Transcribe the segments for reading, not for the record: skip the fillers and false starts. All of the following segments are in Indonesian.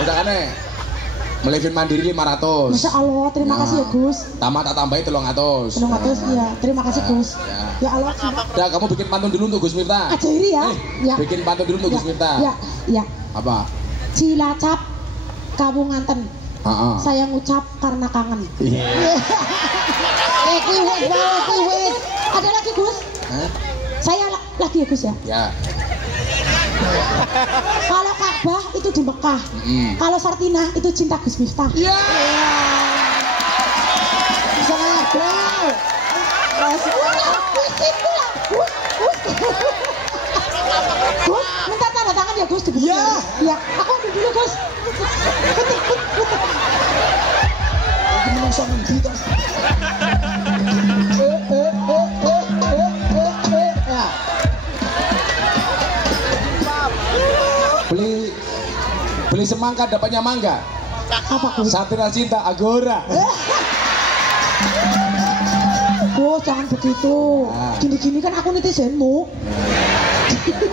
Udah aneh. Melevin mandiri 500. Masya Allah, terima kasih ya Gus. Tamat tak tambahin 300. 300 ya, terima kasih Gus. Ya Allah. Udah kamu bikin pantun dulu untuk Gus Miftah. Ajairi ya. Ya. Bikin pantun dulu untuk Gus Miftah. Ya, ya. Apa? Cilacap, Kabunganten. Saya ngucap karena kangen. Wes. Ada lagi Gus? Saya lagi ya Gus ya. Ya. Kalau Ka'bah itu di Mekah. Kalau Sartina itu cinta Gus Miftah. Iya. Bisa ada. Gus, minta tanda tangan ya Gus. Iya. Ya, aku ambil dulu Gus. Lagi menungsang kita. Beli semangka dapatnya mangga. Apa Gus? Satria Cinta Agora. Gus, jangan begitu. Gini-gini kan aku netizenmu.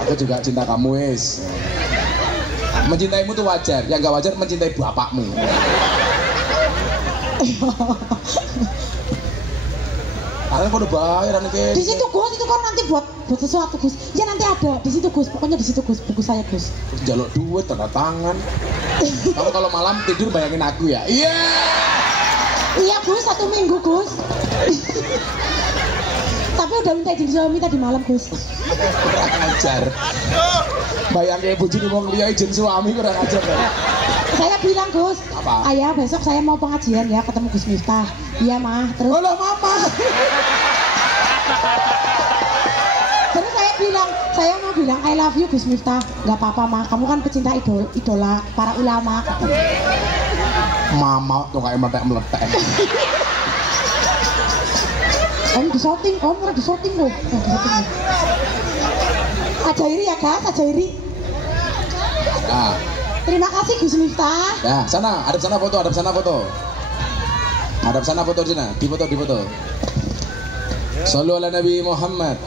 Aku juga cinta kamu wis. Mencintaimu tuh wajar, yang gak wajar mencintai bapakmu. Kalian kok udah bayar nih di situ Gus, itu kan nanti buat sesuatu Gus. Ya nanti ada di situ Gus, pokoknya di situ Gus, buku saya Gus. Terus jaluk duit tanda tangan. Kamu kalau malam tidur bayangin aku ya. Iya. Iya Gus, 1 minggu Gus. Tapi udah minta izin suami tadi malam Gus. Kurang ajar. Bayangin ibu jadi mau lihat izin suami kurang ajar kan? Saya bilang Gus, apa? Ayah besok saya mau pengajian ya ketemu Gus Miftah. Iya mah, terus. Halo mama. Terus saya mau bilang I love you Gus Miftah. Gak apa-apa mah, kamu kan pecinta idola para ulama. Mama tuh kayak meletek. Om di shooting, om di shooting loh. Ajairi ya Gas, ajairi. Nah. Terima kasih Gus Miftah. Ya, sana, hadap sana foto, hadap sana foto. Hadap sana foto sana, difoto. Shallu ala Nabi Muhammad.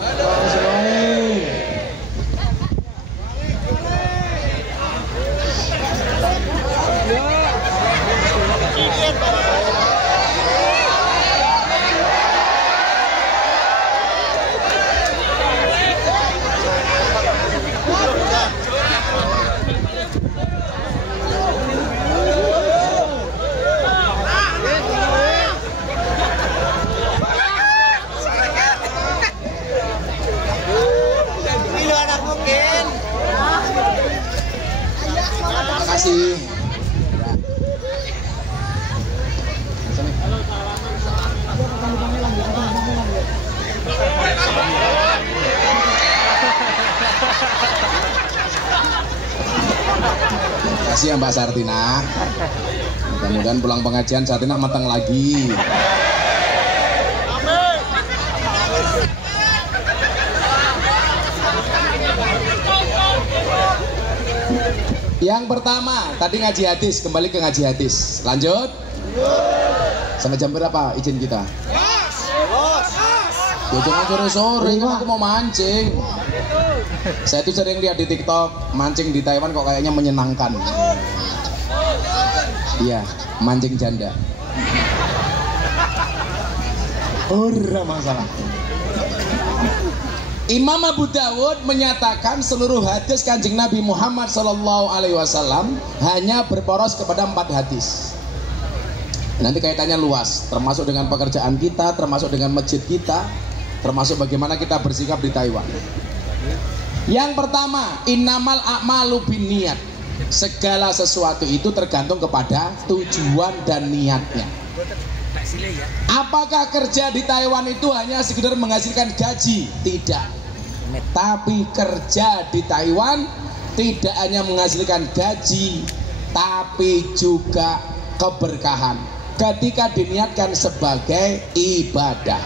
Kasih. Kasih ya Mbak Sartina. Mudah-mudahan pulang pengajian Sartina matang lagi. Yang pertama, tadi ngaji hadis, kembali ke ngaji hadis. Lanjut. Sampai jam berapa izin kita? Ya jangan sore-sore, kan aku mau mancing. Saya tuh sering lihat di TikTok, mancing di Taiwan kok kayaknya menyenangkan. Iya, mancing janda. Ora masalah. Imam Abu Dawud menyatakan seluruh hadis Kanjeng Nabi Muhammad SAW hanya berporos kepada 4 hadis. Nanti kaitannya luas, termasuk dengan pekerjaan kita, termasuk dengan masjid kita, termasuk bagaimana kita bersikap di Taiwan. Yang pertama, innamal a'malu binniyat. Segala sesuatu itu tergantung kepada tujuan dan niatnya. Apakah kerja di Taiwan itu hanya sekedar menghasilkan gaji? Tidak. Tapi kerja di Taiwan tidak hanya menghasilkan gaji, tapi juga keberkahan ketika diniatkan sebagai ibadah.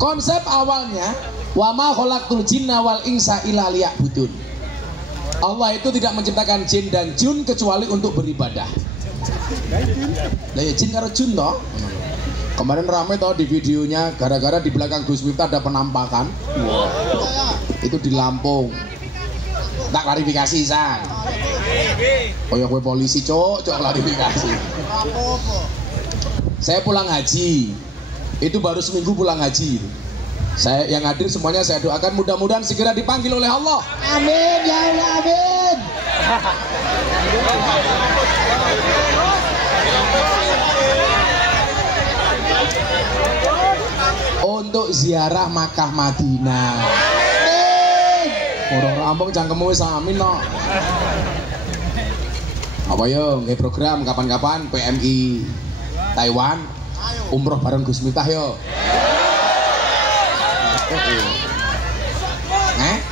Konsep awalnya, wa ma khalaqtul jinna wal insa illa liya'budun. Allah itu tidak menciptakan jin dan jun kecuali untuk beribadah. Lah ya jin karo jun toh. Kemarin ramai toh di videonya gara-gara di belakang Gus Miftah ada penampakan. Itu di Lampung. Tak klarifikasi san. Oh ya kowe polisi cok klarifikasi. Saya pulang haji. Itu baru seminggu pulang haji. Saya yang hadir semuanya saya doakan mudah-mudahan segera dipanggil oleh Allah. Amin ya Allah, amin. Untuk ziarah Makkah Madinah. Orang Ampung cangkemmu wis amin no. Apa yo nggih program kapan-kapan PMI Taiwan umroh bareng Gus Miftah yo.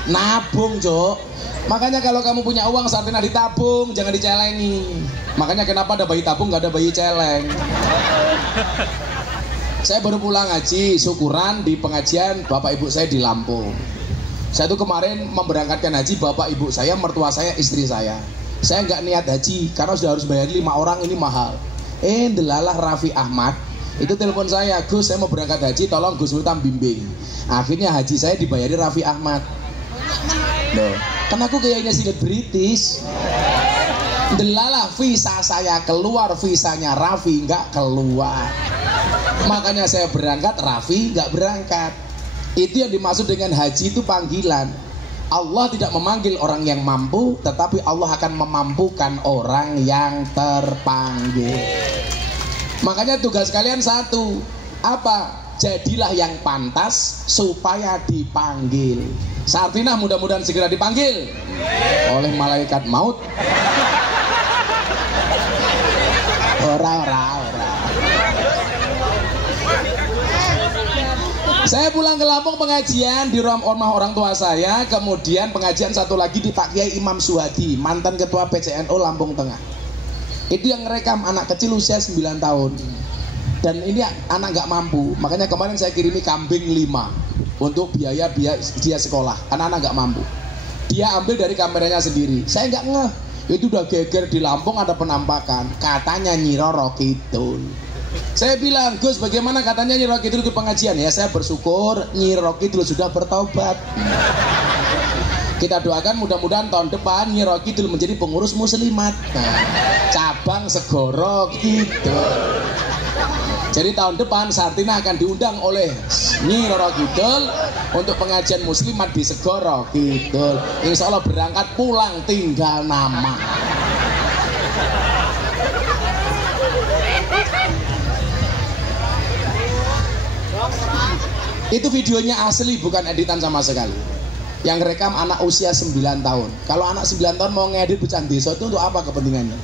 Nabung, Cok. Makanya kalau kamu punya uang Sartina ditabung, jangan dicelengi. Makanya kenapa ada bayi tabung nggak ada bayi celeng. Saya baru pulang haji, syukuran di pengajian bapak ibu saya di Lampung. Saya tuh kemarin memberangkatkan haji bapak ibu saya, mertua saya, istri saya. Saya nggak niat haji karena sudah harus bayar 5 orang, ini mahal. Delalah Raffi Ahmad itu telepon saya, Gus saya mau berangkat haji, tolong Gus Miftah bimbing. Akhirnya haji saya dibayari Raffi Ahmad. Loh, kan aku kayaknya singet British. Delalah visa saya keluar, visanya Raffi nggak keluar. Makanya saya berangkat, Raffi nggak berangkat. Itu yang dimaksud dengan haji itu panggilan. Allah tidak memanggil orang yang mampu, tetapi Allah akan memampukan orang yang terpanggil. Makanya tugas kalian satu, apa? Jadilah yang pantas supaya dipanggil. Sartinah mudah-mudahan segera dipanggil oleh malaikat maut. Ora. Saya pulang ke Lampung pengajian di rumah orang tua saya, kemudian pengajian satu lagi di Pak Kiai Imam Suhadi, mantan ketua PCNO Lampung Tengah. Itu yang ngerekam anak kecil usia 9 tahun. Dan ini anak nggak mampu, makanya kemarin saya kirimi kambing 5 untuk biaya dia sekolah. Anak-anak nggak mampu. Dia ambil dari kameranya sendiri. Saya nggak ngeh. Itu udah geger di Lampung ada penampakan. Katanya Nyi Roro Kidul. Saya bilang, Gus bagaimana katanya Nyi Roro Kidul ke pengajian? Ya saya bersyukur Nyi Roro Kidul sudah bertaubat. Kita doakan mudah-mudahan tahun depan Nyi Roro Kidul menjadi pengurus muslimat. Cabang Segoro Kidul. Jadi tahun depan Sartina akan diundang oleh Nyi Roro Kidul untuk pengajian muslimat di Segoro Kidul. Insya Allah berangkat pulang tinggal nama. Itu videonya asli bukan editan sama sekali. Yang rekam anak usia 9 tahun. Kalau anak 9 tahun mau ngedit becan desa itu untuk apa kepentingannya?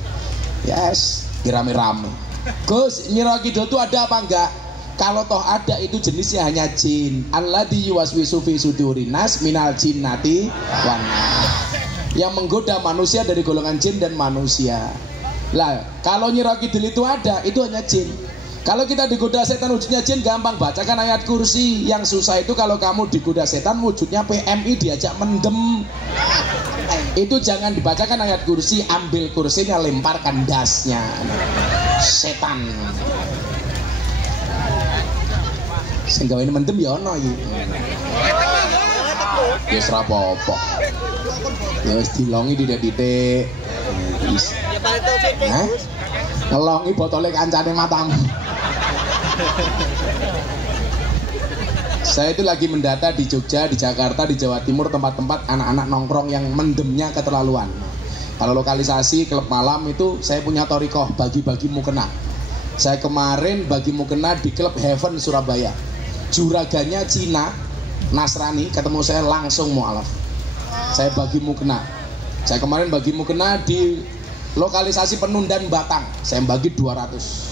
Yes, dirame-rame. Gus, Nyi Roro Kidul itu ada apa enggak? Kalau toh ada itu jenisnya hanya jin. Alladzi yuwaswisu fi sudurin nas minal jinnati wan nas. Yang menggoda manusia dari golongan jin dan manusia. Lah, kalau Nyi Roro Kidul itu ada, itu hanya jin. Kalau kita digoda setan wujudnya jin gampang, bacakan ayat kursi. Yang susah itu kalau kamu digoda setan wujudnya PMI diajak mendem. Itu jangan dibacakan ayat kursi, ambil kursinya lemparkan dasnya. Setan. Sehingga ini mendem ya ono iki. Wis ra apa-apa. Ya wis dilongi didik-didik. Wis. Ngelongi botole kancane matamu. Saya itu lagi mendata di Jogja, di Jakarta, di Jawa Timur tempat-tempat anak-anak nongkrong yang mendemnya keterlaluan. Kalau lokalisasi klub malam itu saya punya thoriqoh bagi-bagi mukena. Saya kemarin bagi mukena di klub Heaven Surabaya. Juraganya Cina, Nasrani, ketemu saya langsung mualaf. Saya bagi mukena. Saya kemarin bagi mukena di lokalisasi Penundan Batang, saya bagi 200.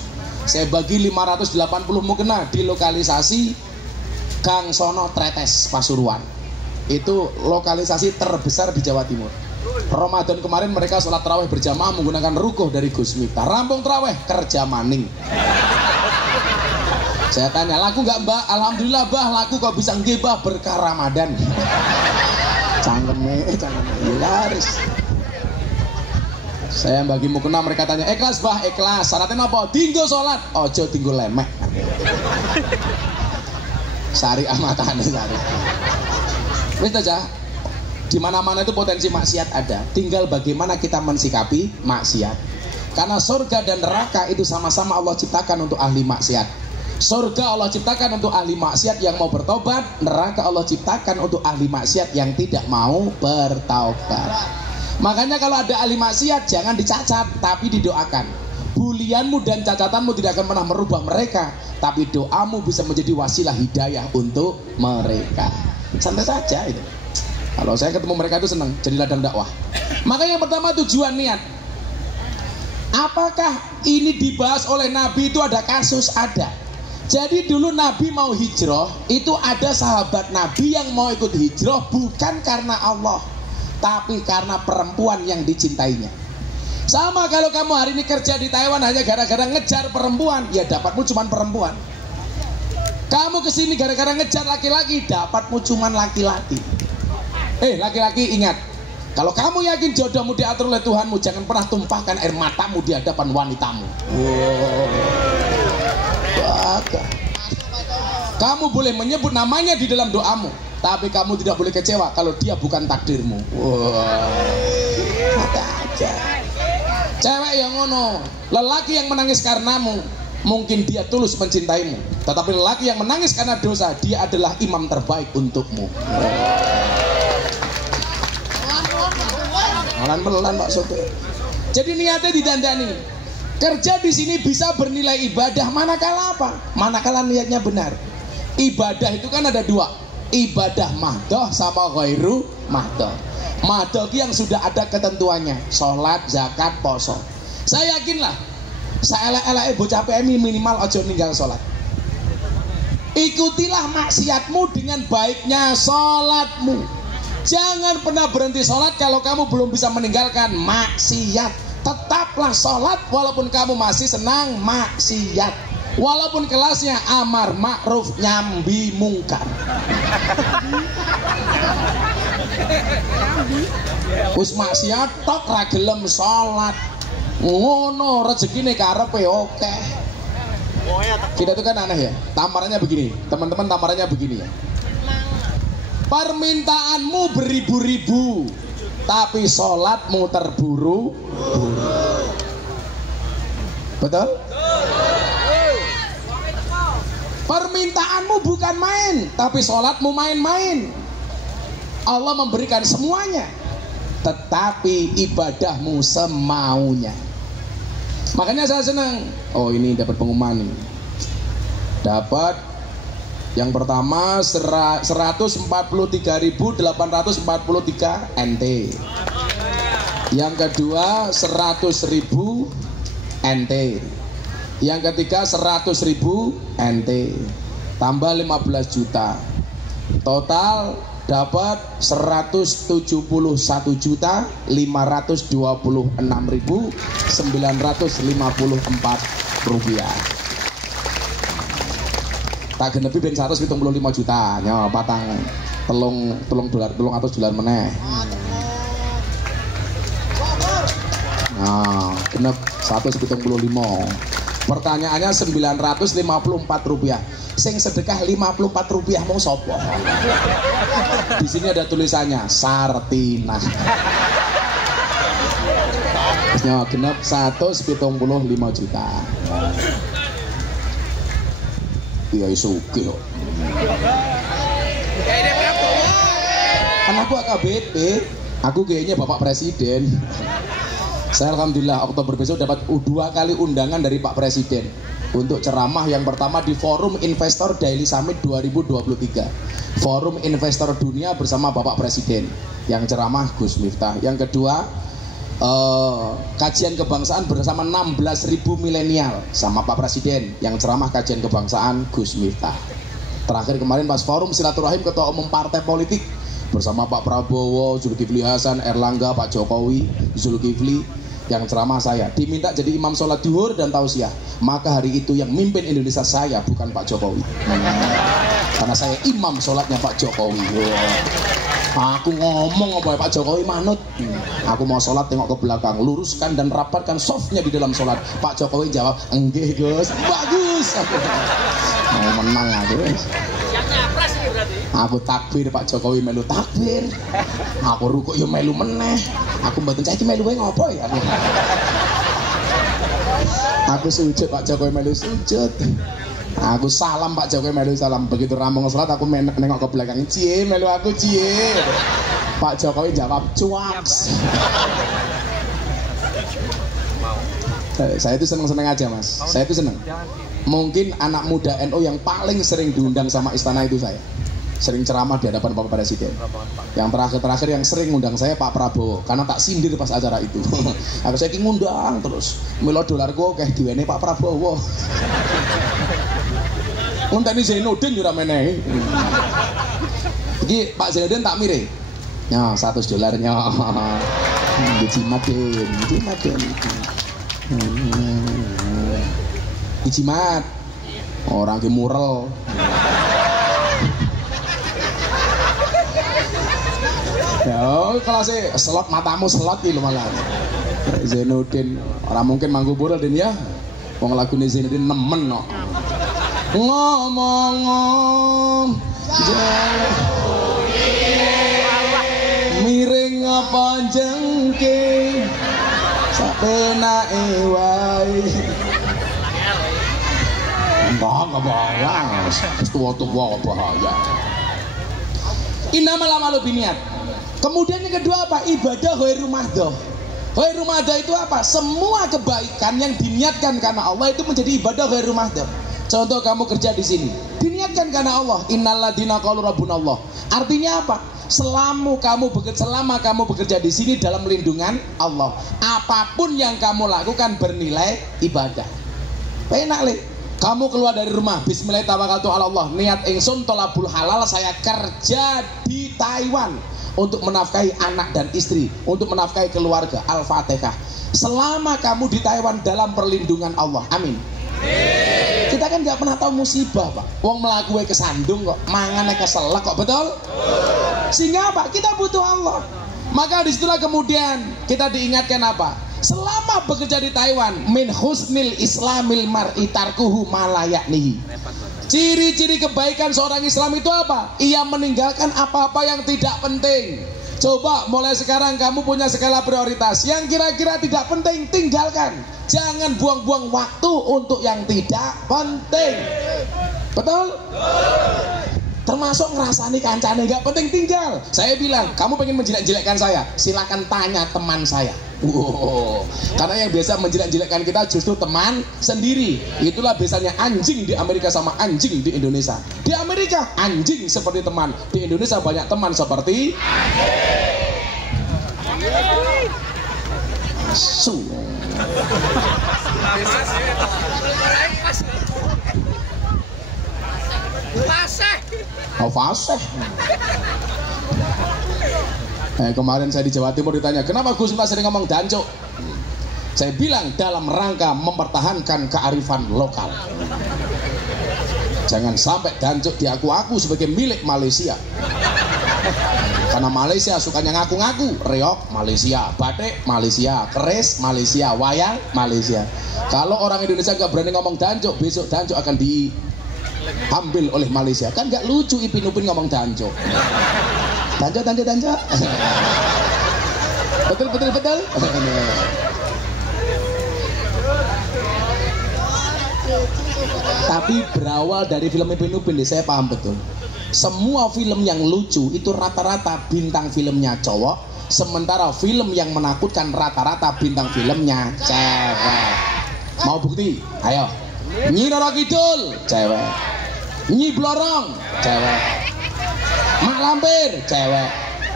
Saya bagi 580 mukena di lokalisasi Gang Sono Tretes Pasuruan. Itu lokalisasi terbesar di Jawa Timur. Ramadan kemarin mereka sholat tarawih berjamaah menggunakan rukuh dari Gus Miftah. Rampung tarawih kerja maning. Saya tanya, laku nggak mbak? Alhamdulillah bah, laku kok bisa nggih bah berkah Ramadan. Cangkeme laris. Saya bagi mukena mereka tanya, ikhlas bah, ikhlas. Syaratnya apa? Tinggal sholat, ojo tinggal lemek. Sari amatane sari. Wis aja. Di mana-mana itu potensi maksiat ada. Tinggal bagaimana kita mensikapi maksiat. Karena surga dan neraka itu sama-sama Allah ciptakan untuk ahli maksiat. Surga Allah ciptakan untuk ahli maksiat yang mau bertobat. Neraka Allah ciptakan untuk ahli maksiat yang tidak mau bertaubat. Makanya kalau ada ahli maksiat jangan dicacat, tapi didoakan. Bulianmu dan cacatanmu tidak akan pernah merubah mereka, tapi doamu bisa menjadi wasilah hidayah untuk mereka. Santai saja itu. Kalau saya ketemu mereka itu senang, jadi ladang dakwah. Makanya yang pertama tujuan niat. Apakah ini dibahas oleh Nabi itu ada kasus? Ada. Jadi dulu Nabi mau hijrah, itu ada sahabat Nabi yang mau ikut hijrah bukan karena Allah, tapi karena perempuan yang dicintainya. Sama kalau kamu hari ini kerja di Taiwan hanya gara-gara ngejar perempuan, ya dapatmu cuma perempuan. Kamu kesini gara-gara ngejar laki-laki, dapatmu cuma laki-laki. Laki-laki ingat, kalau kamu yakin jodohmu diatur oleh Tuhanmu, jangan pernah tumpahkan air matamu di hadapan wanitamu. Kamu boleh menyebut namanya di dalam doamu, tapi kamu tidak boleh kecewa kalau dia bukan takdirmu. Mata aja. Cewek yang ngono, lelaki yang menangis karenamu, mungkin dia tulus mencintaimu, tetapi lelaki yang menangis karena dosa, dia adalah imam terbaik untukmu. Pelan-pelan Pak Sopir. Jadi niatnya didandani. Kerja di sini bisa bernilai ibadah manakala apa? Manakala niatnya benar. Ibadah itu kan ada dua, ibadah mahdoh sama ghairu mahdoh. Mahdoh yang sudah ada ketentuannya, sholat, zakat, poso. Saya yakinlah, saelek-eleke bocah PMI minimal ojo ninggal sholat. Ikutilah maksiatmu dengan baiknya sholatmu. Jangan pernah berhenti sholat kalau kamu belum bisa meninggalkan maksiat. Tetaplah sholat walaupun kamu masih senang maksiat. Walaupun kelasnya amar ma'ruf nyambi mungkar. Wis maksiat tok ra gelem sholat. Ngono rezekine karepe oke. Kita itu kan aneh ya. Tamparannya begini, teman-teman, tamparannya begini ya. Permintaanmu beribu-ribu, tapi sholatmu terburu-buru. Betul? Permintaanmu bukan main, tapi sholatmu main-main. Allah memberikan semuanya, tetapi ibadahmu semaunya. Makanya saya senang. Oh, ini dapat pengumuman nih. Dapat yang pertama 143.843 NT. Yang kedua 100.000 NT. Yang ketiga 100.000 NT. Tambah 15 juta. Total dapat 171.526.954 rupiah. Tak genepi ben 175 juta, nyo patang telung atus dolar meneh. Nah, genep 175. Pertanyaannya 954 rupiah. Sing sedekah 54 rupiah mau sopo? Di sini ada tulisannya Sartina. Nyo genep 175 juta. Iya isuki kok. Kan aku AKBP, aku kayaknya Bapak Presiden. Saya alhamdulillah Oktober besok dapat 2 kali undangan dari Pak Presiden untuk ceramah. Yang pertama di Forum Investor Daily Summit 2023, Forum Investor Dunia bersama Bapak Presiden, yang ceramah Gus Miftah. Yang kedua kajian kebangsaan bersama 16.000 milenial sama Pak Presiden, yang ceramah kajian kebangsaan Gus Miftah. Terakhir kemarin pas forum silaturahim ketua umum partai politik bersama Pak Prabowo, Zulkifli Hasan, Erlangga, Pak Jokowi, Zulkifli, yang ceramah saya. Diminta jadi imam sholat duhur dan tausiah. Maka hari itu yang mimpin Indonesia saya, bukan Pak Jokowi. Karena saya imam sholatnya Pak Jokowi. Aku ngomong apa Pak Jokowi manut. Aku mau sholat tengok ke belakang, luruskan dan rapatkan softnya di dalam sholat. Pak Jokowi jawab, enggih Gus, bagus. Mau menang aku. Aku takbir Pak Jokowi melu takbir. Aku rukuk yo melu meneh. Aku mboten saiki melu wae ngopo ya. Aku sujud Pak Jokowi melu sujud. Aku salam Pak Jokowi melu salam. Begitu rampung salat aku nengok ke belakang, "Cie, melu aku cie." Pak Jokowi jawab, "Cuaks." Saya itu seneng-seneng aja Mas. Saya itu seneng. Mungkin anak muda NU yang paling sering diundang sama istana itu saya. Sering ceramah di hadapan Bapak Presiden. Yang terakhir yang sering ngundang saya Pak Prabowo, karena tak sindir pas acara itu. Aku saiki ngundang terus. Milo dolarku kayak diwene Pak Prabowo. Unteni Zainuddin yo ora menehi. Iki Pak Zainuddin tak mire. Nah, $100 nya. Jimatin. Jimat. Orang ki mural. Ya, kelasnya selot matamu selot iki lho malah. Zainuddin ora mungkin manggu mural Den ya. Wong lagune Zainuddin nemen kok. Ngomong miring apa jengke sapenake wae. Enggak bahaya, tua-tua bahaya. Innamal a'malu binniyat. Kemudian yang kedua apa? Ibadah ghairu mahdoh. Ghairu mahdoh itu apa? Semua kebaikan yang diniatkan karena Allah itu menjadi ibadah ghairu mahdoh. Contoh kamu kerja di sini, diniatkan karena Allah. Innalladzina qalu rabbunallah. Artinya apa? Selama kamu bekerja di sini dalam lindungan Allah, apapun yang kamu lakukan bernilai ibadah. Penak le. Kamu keluar dari rumah, bismillahirrahmanirrahim, niat ingsun tolabul halal, saya kerja di Taiwan untuk menafkahi anak dan istri, untuk menafkahi keluarga. Al-Fatihah. Selama kamu di Taiwan dalam perlindungan Allah. Amin. Kita kan nggak pernah tahu musibah Pak. Wong melakukan kesandung kok, mangannya keselak kok, betul? Sehingga apa? Kita butuh Allah. Maka disitulah kemudian kita diingatkan apa? Selama bekerja di Taiwan, min husnil islamil mar'i tarkuhu ma la ya'nihi. Ciri-ciri kebaikan seorang Islam itu apa? Ia meninggalkan apa-apa yang tidak penting. Coba mulai sekarang kamu punya skala prioritas. Yang kira-kira tidak penting, tinggalkan. Jangan buang-buang waktu untuk yang tidak penting. Betul? Termasuk ngerasani kancane gak penting, tinggal. Saya bilang, kamu pengen menjelek-jelekkan saya, silakan tanya teman saya. Karena yang biasa menjelek-jelekkan kita justru teman sendiri. Itulah biasanya anjing di Amerika sama anjing di Indonesia. Di Amerika anjing seperti teman, di Indonesia banyak teman seperti asu. Fasih. Kemarin saya di Jawa Timur ditanya, kenapa Gus Miftah sering ngomong dancuk? Saya bilang dalam rangka mempertahankan kearifan lokal. Jangan sampai dancuk diaku-aku sebagai milik Malaysia. Karena Malaysia sukanya ngaku-ngaku. Reok Malaysia, batik Malaysia, keris Malaysia, wayang Malaysia. Kalau orang Indonesia nggak berani ngomong dancuk, besok dancuk akan diambil oleh Malaysia. Kan nggak lucu Ipin Upin ngomong dancuk. Dancuk. Betul. Tapi berawal dari film Ipin Upin, saya paham betul. Semua film yang lucu itu rata-rata bintang filmnya cowok, sementara film yang menakutkan rata-rata bintang filmnya cewek. Mau bukti? Ayo. Nyi Roro Kidul, cewek. Nyi Blorong, cewek. Mak Lampir, cewek.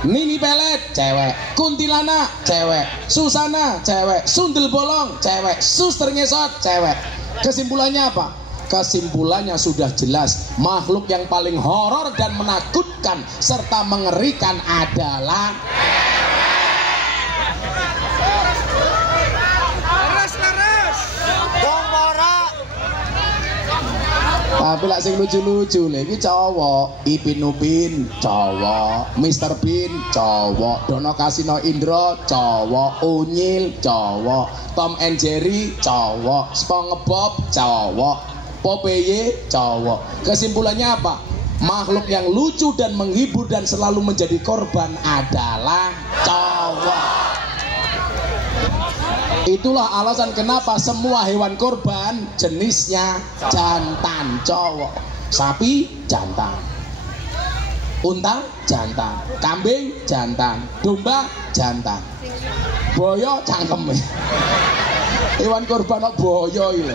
Nini Pelet, cewek. Kuntilanak, cewek. Susana, cewek. Sundel Bolong, cewek. Suster Ngesot, cewek. Kesimpulannya apa? Kesimpulannya sudah jelas. Makhluk yang paling horor dan menakutkan serta mengerikan adalah tapi lah sing lucu-lucu lagi cowok. Ipin Upin cowok, Mr. Bean cowok, Dono Kasino Indro cowok, Unyil cowok, Tom and Jerry cowok, SpongeBob cowok, Popeye cowok. Kesimpulannya apa? Makhluk yang lucu dan menghibur dan selalu menjadi korban adalah cowok. Itulah alasan kenapa semua hewan korban jenisnya jantan, cowok. Sapi jantan, unta jantan, kambing jantan, domba jantan, boyo cangkem. Hewan korban kok boyo ini.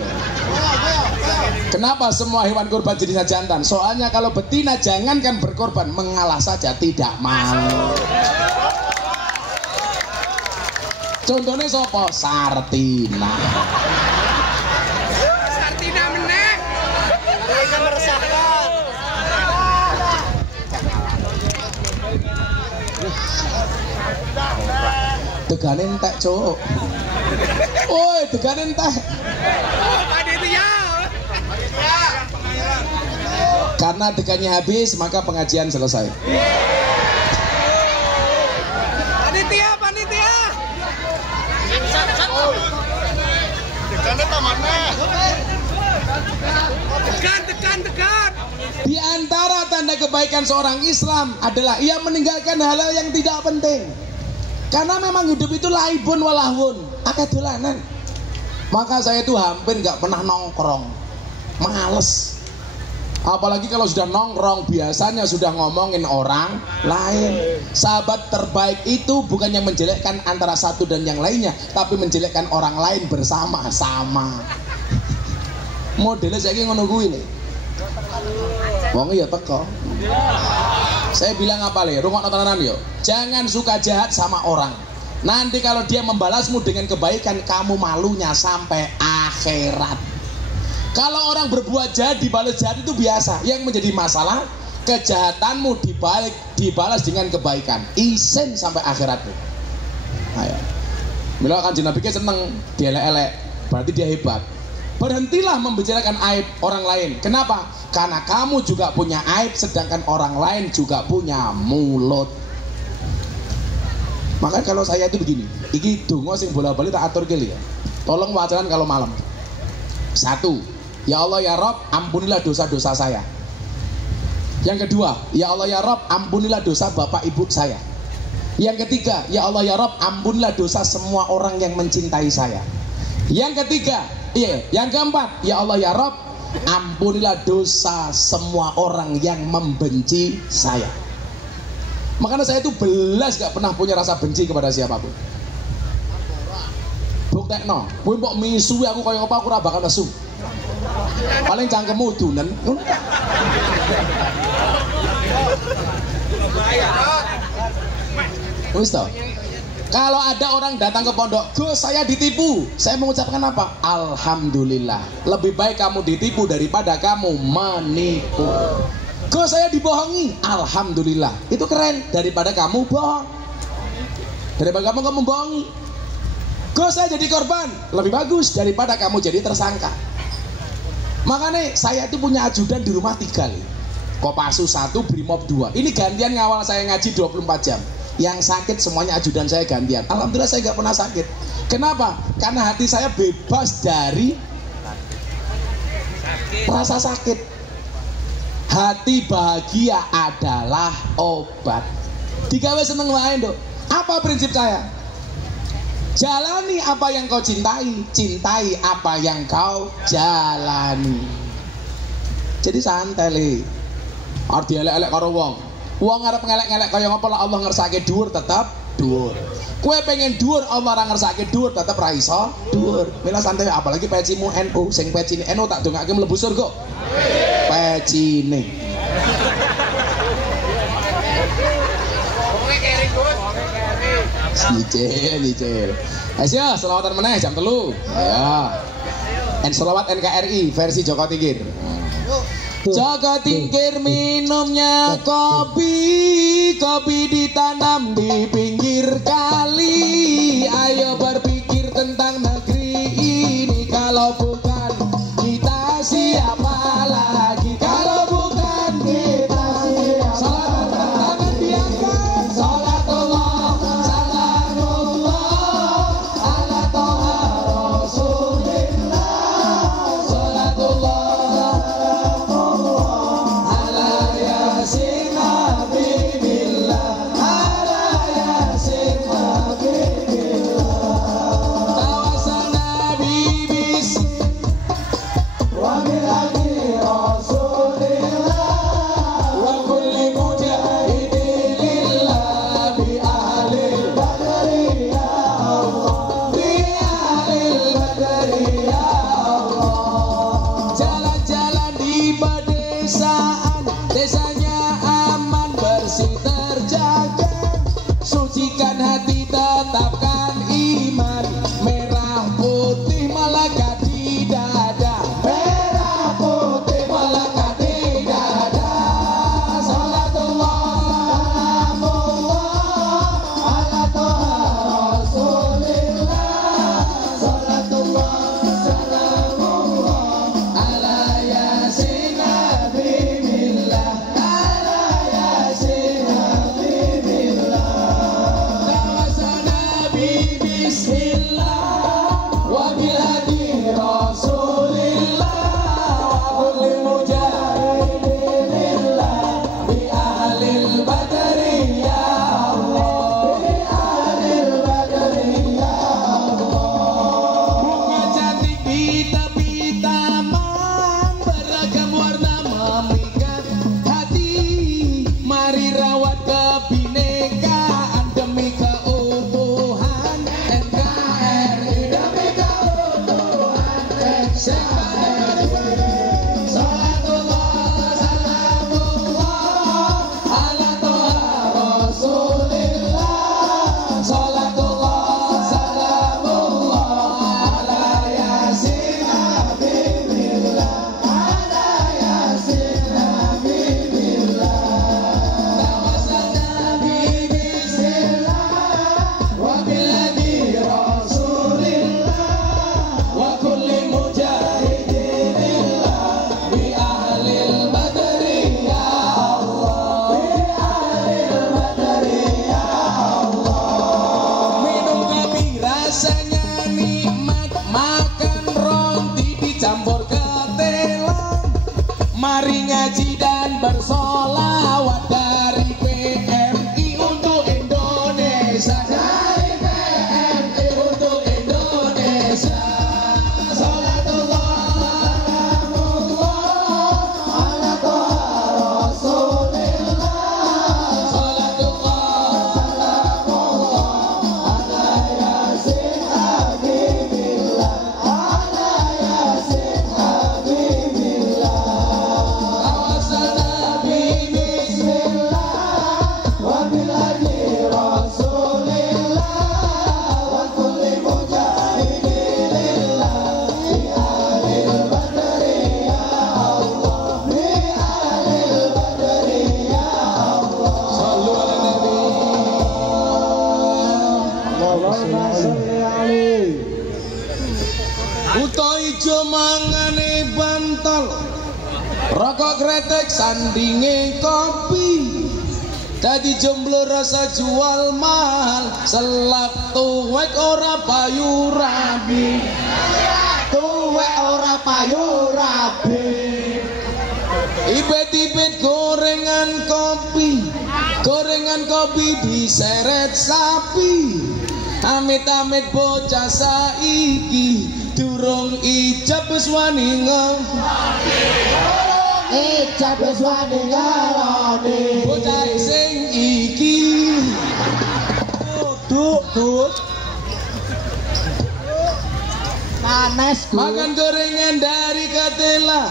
Kenapa semua hewan korban jenisnya jantan? Soalnya kalau betina jangankan berkorban, mengalah saja tidak mau. Contohnya sopo? Sartina. Sartina meneh. Rasa meresahkan. Degane entek, Cuk. Oi, degane entek. Panitia. Karena degannya habis, maka pengajian selesai. Panitia. Degannya tamannya. Degan. Di antara tanda kebaikan seorang Islam adalah ia meninggalkan hal-hal yang tidak penting. Karena memang hidup itu laibun walahun, akeh dolanan. Maka saya itu hampir nggak pernah nongkrong, males. Apalagi kalau sudah nongkrong biasanya sudah ngomongin orang lain. Sahabat terbaik itu bukan yang menjelekkan antara satu dan yang lainnya, tapi menjelekkan orang lain bersama-sama. Modelnya saya ngono kuwi lho. Wong ya teko. Saya bilang apa le? Rungokno tenanan yo. Jangan suka jahat sama orang. Nanti kalau dia membalasmu dengan kebaikan, kamu malunya sampai akhirat. Kalau orang berbuat jahat dibalas jahat itu biasa. Yang menjadi masalah kejahatanmu dibalas dengan kebaikan. Isen sampai akhirat. Ayo. Mila kan Nabi ke seneng dielek-elek, berarti dia hebat. Berhentilah membicarakan aib orang lain. Kenapa? Karena kamu juga punya aib, sedangkan orang lain juga punya mulut. Maka kalau saya itu begini, iki donga sing bola-bali tak atur kali ya. Tolong wacanan kalau malam. 1. Ya Allah ya Rabb, ampunilah dosa-dosa saya. Yang kedua, ya Allah ya Rabb, ampunilah dosa bapak ibu saya. Yang ketiga, ya Allah ya Rabb, ampunilah dosa semua orang yang mencintai saya. Yang ketiga, yang keempat, ya Allah ya Rabb, ampunilah dosa semua orang yang membenci saya. Makanya saya itu belas gak pernah punya rasa benci kepada siapapun. Buktekno, kowe mbok misuwi aku kaya apa aku ora bakal nesu. Paling cangkemmu dunen. Wis toh. Kalau ada orang datang ke pondok, Gus saya ditipu, saya mengucapkan apa? Alhamdulillah. Lebih baik kamu ditipu daripada kamu menipu. Gus saya dibohongi, alhamdulillah. Itu keren daripada kamu bohong. Daripada kamu bohongi. Gus saya jadi korban, lebih bagus daripada kamu jadi tersangka. Makanya saya itu punya ajudan di rumah 3 nih. Kopassus 1, Brimob 2. Ini gantian ngawal saya ngaji 24 jam. Yang sakit semuanya ajudan saya gantian. Alhamdulillah saya gak pernah sakit. Kenapa? Karena hati saya bebas dari rasa sakit. Hati bahagia adalah obat. Digawe seneng wae, Nduk. Apa prinsip saya? Jalani apa yang kau cintai, cintai apa yang kau jalani. Jadi santai le. Arti elek-elek karo wong. Wong arep ngelek-ngelek kaya ngapa lah Allah ngersake dhuwur tetap dhuwur. Kowe pengen dhuwur Allah ora ngersake dhuwur tetap ra iso dhuwur. Mila santai apalagi pecimu NU, sing pecine NU tak dongake mlebu surga. Pecine. Licil. Ayo selawatan meneh jam 3. Ya. Selawat NKRI versi Joko Tingkir. Joko Tingkir minumnya kopi ditanam di pinggir kali. Ayo berpikir tentang negeri ini, kalau bukan kita siapa lagi? Kalau bukan kita siapa? Salat tangan diangkat. Salatullah ala toha rasulillah. Salatullah ala ya Uta ijo mangane bantal, rokok kretek sandinge kopi. Dadi jomblo rasa jual mahal, selap tuwek ora payu rabi. Tuwek ora payu rabi. Ibet-ibet gorengan kopi diseret sapi. Amit-amit bocah saiki durung ijab wis wani ngopi. Ijab wis wani ngarani. Bocah sing iki duk panas makan gorengan dari Katela.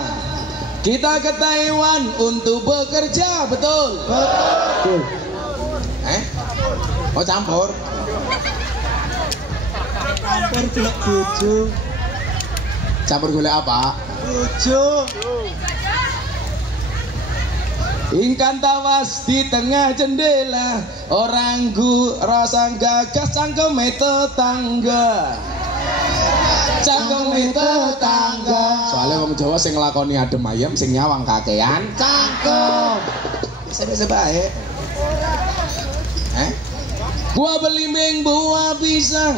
Kita ke Taiwan untuk bekerja, betul? Betul. Mau campur? Campur gulai bojo. Campur gulai apa? Bojo. Ingkan tawas di tengah jendela, orang rasa gagas cangkeme tetangga. Cangkeme tetangga. Soalnya wong Jawa sing nglakoni adem ayem sing nyawang kakean cangkem. Bisa baik. Buah belimbing, buah pisang.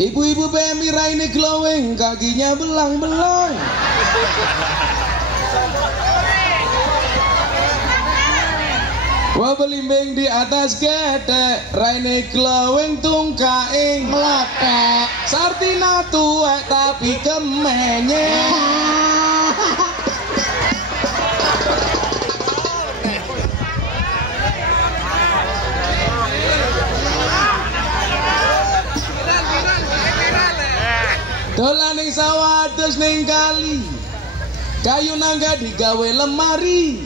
Ibu-ibu PMI raine glowing, kakinya belang-belang. Buah belimbing di atas gedek, raine glowing tungkaing meletek. Sartina tuwek tapi kemenye. Dolan ning sawah terus ning kali, kayu nangga digawe lemari.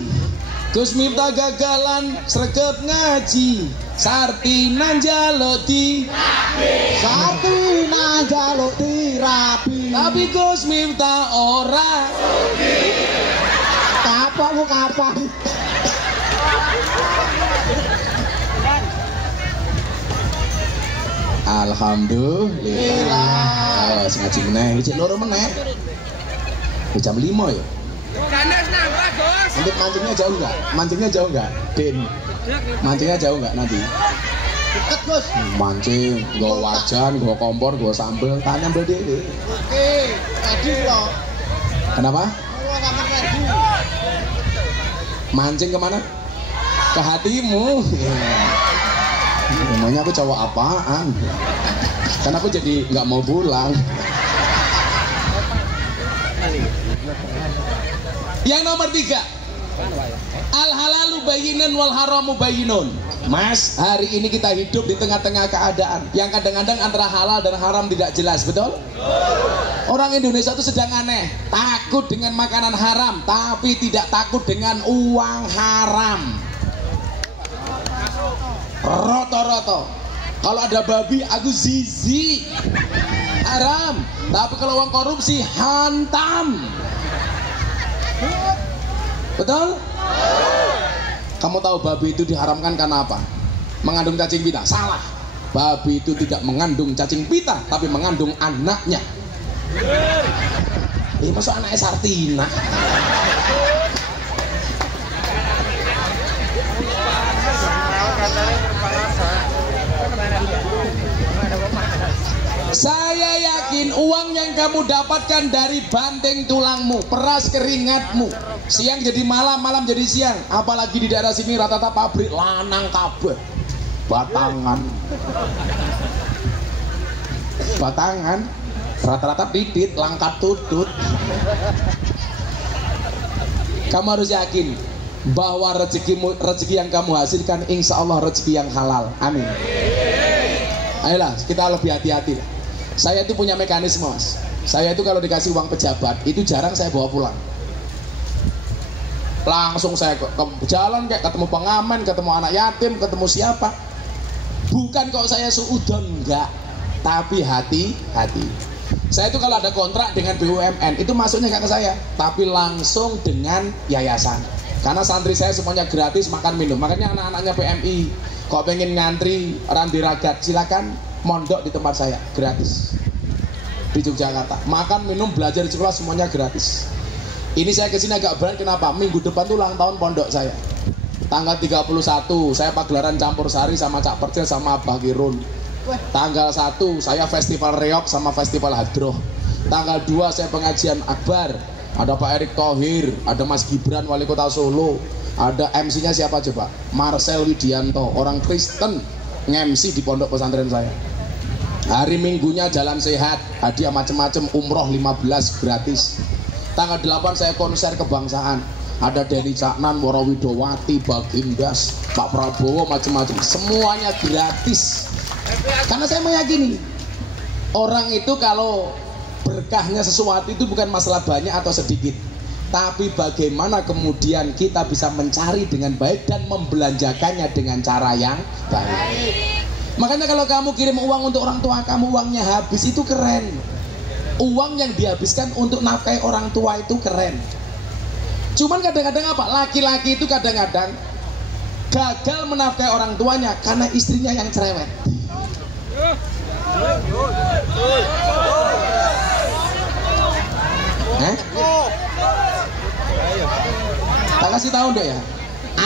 Gus Miftah gagalan sregep ngaji, Sartina njaluk di rabi. Tapi Gus Miftah ora kapan. Alhamdulillah. Ngaji meneh, cek loro meneh. Jam 5 ya. Ganas nambah, Gus. Nanti mancingnya jauh enggak? Den. Mancingnya jauh enggak nanti? Deket, Gus. Mancing, nggo wajan, nggo kompor, nggo sambel, tanya ambil dhewe. Oke, tadi loh. Kenapa? Kalau kamar tadi. Mancing kemana? Ke hatimu. Emangnya aku cowok apaan? Kan aku jadi nggak mau pulang. Yang nomor 3, al halalu bayyinun wal haramu bayyinun. Mas, hari ini kita hidup di tengah-tengah keadaan yang kadang-kadang antara halal dan haram tidak jelas, betul? Orang Indonesia itu sedang aneh, takut dengan makanan haram, tapi tidak takut dengan uang haram. Roto-roto. Kalau ada babi, aku zizi, haram. Tapi kalau uang korupsi, hantam. Betul? Kamu tahu babi itu diharamkan karena apa? Mengandung cacing pita. Salah. Babi itu tidak mengandung cacing pita, tapi mengandung anaknya. Ini masuk anaknya Sartina. Saya yakin uang yang kamu dapatkan dari banting tulangmu, peras keringatmu, siang jadi malam, malam jadi siang. Apalagi di daerah sini rata-rata pabrik lanang kabeh. Batangan, rata-rata pipit, langkat tutut. Kamu harus yakin bahwa rezeki yang kamu hasilkan insya Allah rezeki yang halal. Amin. Ayolah, kita lebih hati-hati. Saya itu punya mekanisme, Mas. Saya itu kalau dikasih uang pejabat itu jarang saya bawa pulang. Langsung saya ke jalan kayak ketemu pengamen, ketemu anak yatim, ketemu siapa. Bukan kok saya suudon, enggak. Tapi hati-hati. Saya itu kalau ada kontrak dengan BUMN itu masuknya nggak ke saya, tapi langsung dengan yayasan. Karena santri saya semuanya gratis makan minum. Makanya anak-anaknya PMI kok pengen ngantri randi ragat, silakan mondok di tempat saya gratis. di Yogyakarta. Makan, minum, belajar di sekolah semuanya gratis. Ini saya kesini agak berat, kenapa? Minggu depan tuh ulang tahun pondok saya. Tanggal 31 saya pagelaran campur sari sama Cak Percil sama Abah Kirun. Tanggal 1 saya festival reok sama festival hadroh. Tanggal 2 saya pengajian akbar. Ada Pak Erick Thohir, ada Mas Gibran wali kota Solo, ada MC-nya siapa coba? Marcel Widianto, orang Kristen, nge-MC di pondok pesantren saya. Hari Minggunya jalan sehat, hadiah macam-macam, umroh 15 gratis. Tanggal 8 saya konser kebangsaan. Ada Denny Caknan, Wara Widowati, Bagindas, Pak Prabowo, macam-macam. Semuanya gratis. Karena saya meyakini orang itu kalau berkahnya sesuatu itu bukan masalah banyak atau sedikit, tapi bagaimana kemudian kita bisa mencari dengan baik dan membelanjakannya dengan cara yang baik. Makanya kalau kamu kirim uang untuk orang tua kamu, uangnya habis, itu keren. Uang yang dihabiskan untuk nafkahi orang tua itu keren. Cuman kadang-kadang apa? Laki-laki itu kadang-kadang gagal menafkahi orang tuanya karena istrinya yang cerewet. Tak kasih tahu deh ya,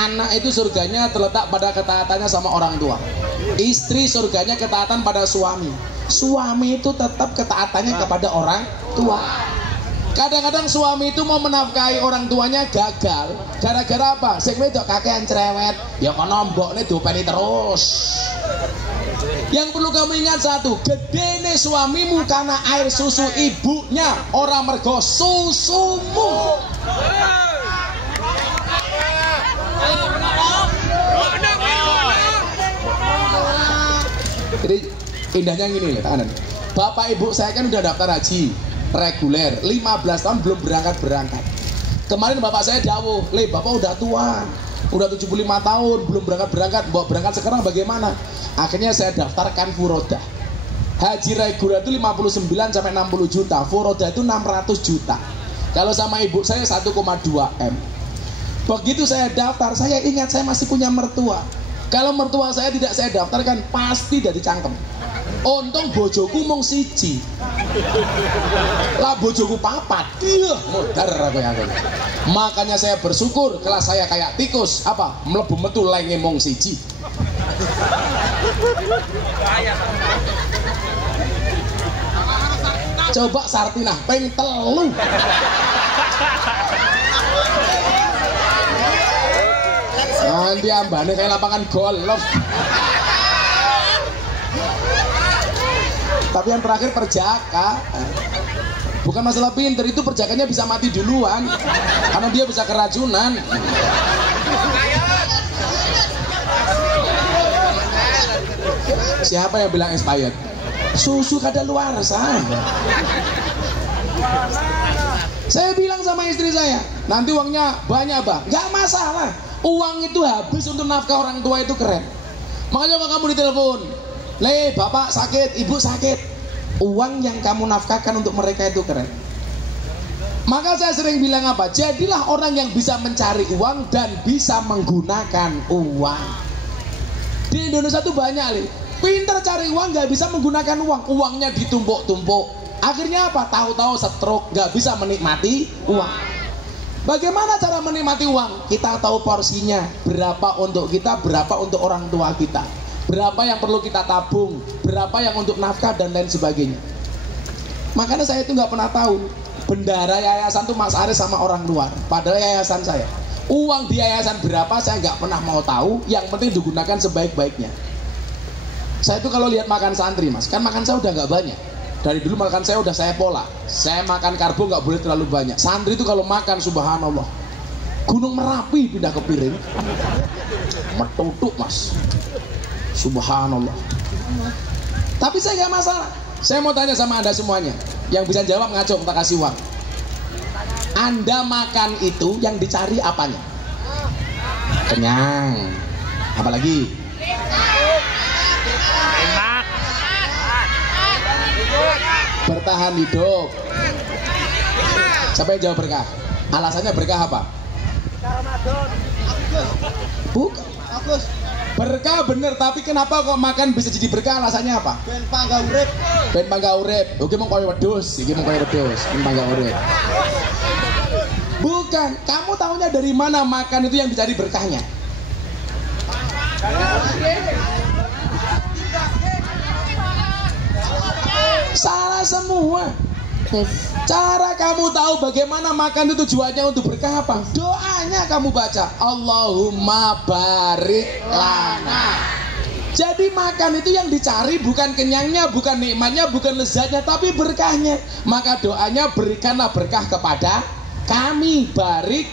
anak itu surganya terletak pada ketaatannya sama orang tua. Istri surganya ketaatan pada suami. Suami itu tetap ketaatannya kepada orang tua. Kadang-kadang suami itu mau menafkahi orang tuanya gagal gara-gara apa? Sing wedok kakean cerewet, ya kono mbokne diopeni terus. Yang perlu kamu ingat satu, gedene suamimu karena air susu ibunya, orang mergo susumu. Jadi indahnya gini ya, tahanan. Bapak ibu saya kan udah daftar haji reguler, 15 tahun belum berangkat. Kemarin bapak saya dawuh, "Le, bapak udah tua, udah 75 tahun belum berangkat. Bawa berangkat sekarang bagaimana?" Akhirnya saya daftarkan furodah. Haji reguler itu 59 sampai 60 juta, furodah itu 600 juta. Kalau sama ibu saya 1,2 M. Begitu saya daftar, saya ingat saya masih punya mertua. Kalau mertua saya tidak saya daftarkan, pasti dari cangkem. Untung bojoku mung siji. Lah bojoku papat. Iya, modar aku yang. Makanya saya bersyukur kelas saya kayak tikus, apa? Mlebu metu lenge mung siji. Coba Sartinah ping 3. Nanti ambane kayak lapangan golf. Tapi yang terakhir perjaka. Bukan masalah pinter, itu perjakanya bisa mati duluan karena dia bisa keracunan. Siapa yang bilang expired? Susu kadaluarsa. Saya bilang sama istri saya, nanti uangnya banyak bah, nggak masalah. Uang itu habis untuk nafkah orang tua itu keren. Makanya kalau kamu ditelepon, "Le, bapak sakit, ibu sakit," uang yang kamu nafkahkan untuk mereka itu keren. Maka saya sering bilang apa? Jadilah orang yang bisa mencari uang dan bisa menggunakan uang. Di Indonesia tuh banyak nih, pinter cari uang nggak bisa menggunakan uang, uangnya ditumpuk-tumpuk. Akhirnya apa? Tahu-tahu stroke, nggak bisa menikmati uang. Bagaimana cara menikmati uang? Kita tahu porsinya, berapa untuk kita, berapa untuk orang tua kita, berapa yang perlu kita tabung, berapa yang untuk nafkah dan lain sebagainya. Makanya saya itu nggak pernah tahu bendahara yayasan tuh Mas Aris sama orang luar, padahal yayasan saya. Uang di yayasan berapa saya nggak pernah mau tahu, yang penting digunakan sebaik-baiknya. Saya tuh kalau lihat makan santri mas, kan makan saya udah nggak banyak. Dari dulu makan saya udah saya pola. Saya makan karbo nggak boleh terlalu banyak. Santri itu kalau makan subhanallah, Gunung Merapi pindah ke piring, metutuk mas, subhanallah. Tapi saya nggak masalah. Saya mau tanya sama anda semuanya, yang bisa jawab ngaco, tak kasih uang. Anda makan itu yang dicari apanya? Kenyang. Apalagi? Bertahan hidup. Siapa yang jawab berkah? Alasannya berkah apa? Ramadan. Bukan. Agus. Berkah bener, tapi kenapa kok makan bisa jadi berkah? Alasannya apa? Ben pangga urip. Ben pangga urip. Oke mau koyo wedhus, iki mau koyo wedhus, ben pangga urip. Bukan, kamu tahunya dari mana makan itu yang dicari berkahnya? Salah semua. Cara kamu tahu bagaimana makan itu tujuannya untuk berkah apa? Doanya kamu baca, Allahumma barik lana. Jadi makan itu yang dicari bukan kenyangnya, bukan nikmatnya, bukan lezatnya, tapi berkahnya. Maka doanya, berikanlah berkah kepada kami, barik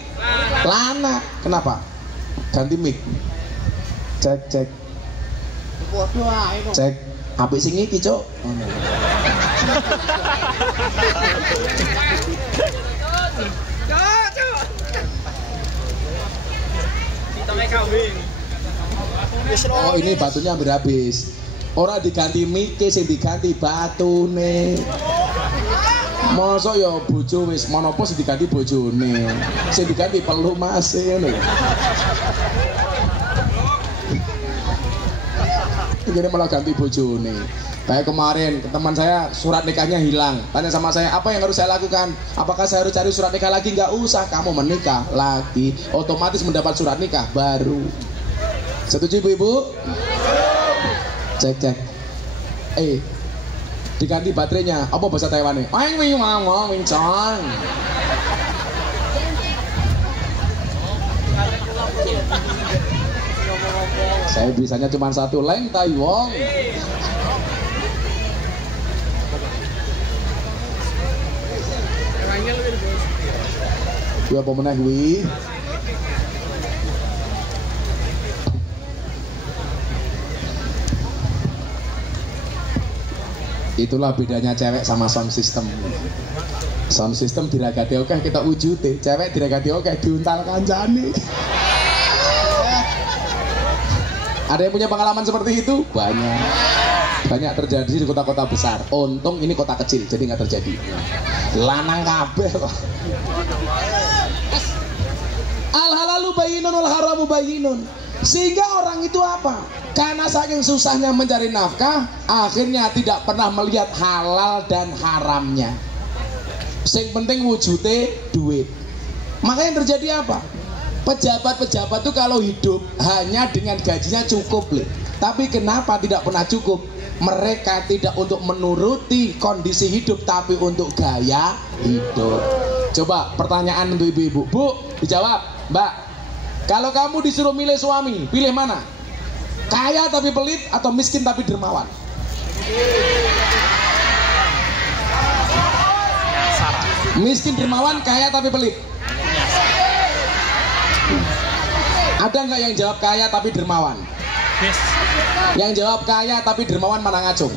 lana. Kenapa? Ganti mic. Cek. Cek. Apik sing iki, Cuk. Oh, ini batunya hampir habis. Orang diganti mic, sing diganti batune. Mosok ya bojo wis monopos diganti bojone. Sing diganti perlu Mas ngono. Ini malah ganti bojone. Kayak kemarin teman saya surat nikahnya hilang. Tanya sama saya, apa yang harus saya lakukan? Apakah saya harus cari surat nikah lagi? Nggak usah, kamu menikah lagi, otomatis mendapat surat nikah baru. Setuju ibu-ibu? Cek. Diganti baterainya. Apa bahasa Taiwan? Aing wing ngomong wing chong. Saya bisanya cuma satu, Leng Taiwong. Dua pemenang wi. Itulah bedanya cewek sama sound system. Sound system diragati oke kita wujute, cewek diragati oke diuntal kancane. Ada yang punya pengalaman seperti itu? Banyak terjadi di kota-kota besar. Untung ini kota kecil, jadi nggak terjadi. Lanang kabeh kok. Al halalu bayyinun wal haramu bayyinun. Sehingga orang itu apa? Karena saking susahnya mencari nafkah, akhirnya tidak pernah melihat halal dan haramnya. Sing penting wujudnya duit. Maka yang terjadi apa? Pejabat-pejabat itu kalau hidup hanya dengan gajinya cukup, tapi kenapa tidak pernah cukup? Mereka tidak untuk menuruti kondisi hidup, tapi untuk gaya hidup. Coba pertanyaan untuk ibu-ibu, Bu, dijawab, Mbak. Kalau kamu disuruh milih suami, pilih mana? Kaya tapi pelit atau miskin tapi dermawan? Miskin dermawan, kaya tapi pelit. Ada nggak yang jawab kaya tapi dermawan? Yes. Yang jawab kaya tapi dermawan mana ngacung?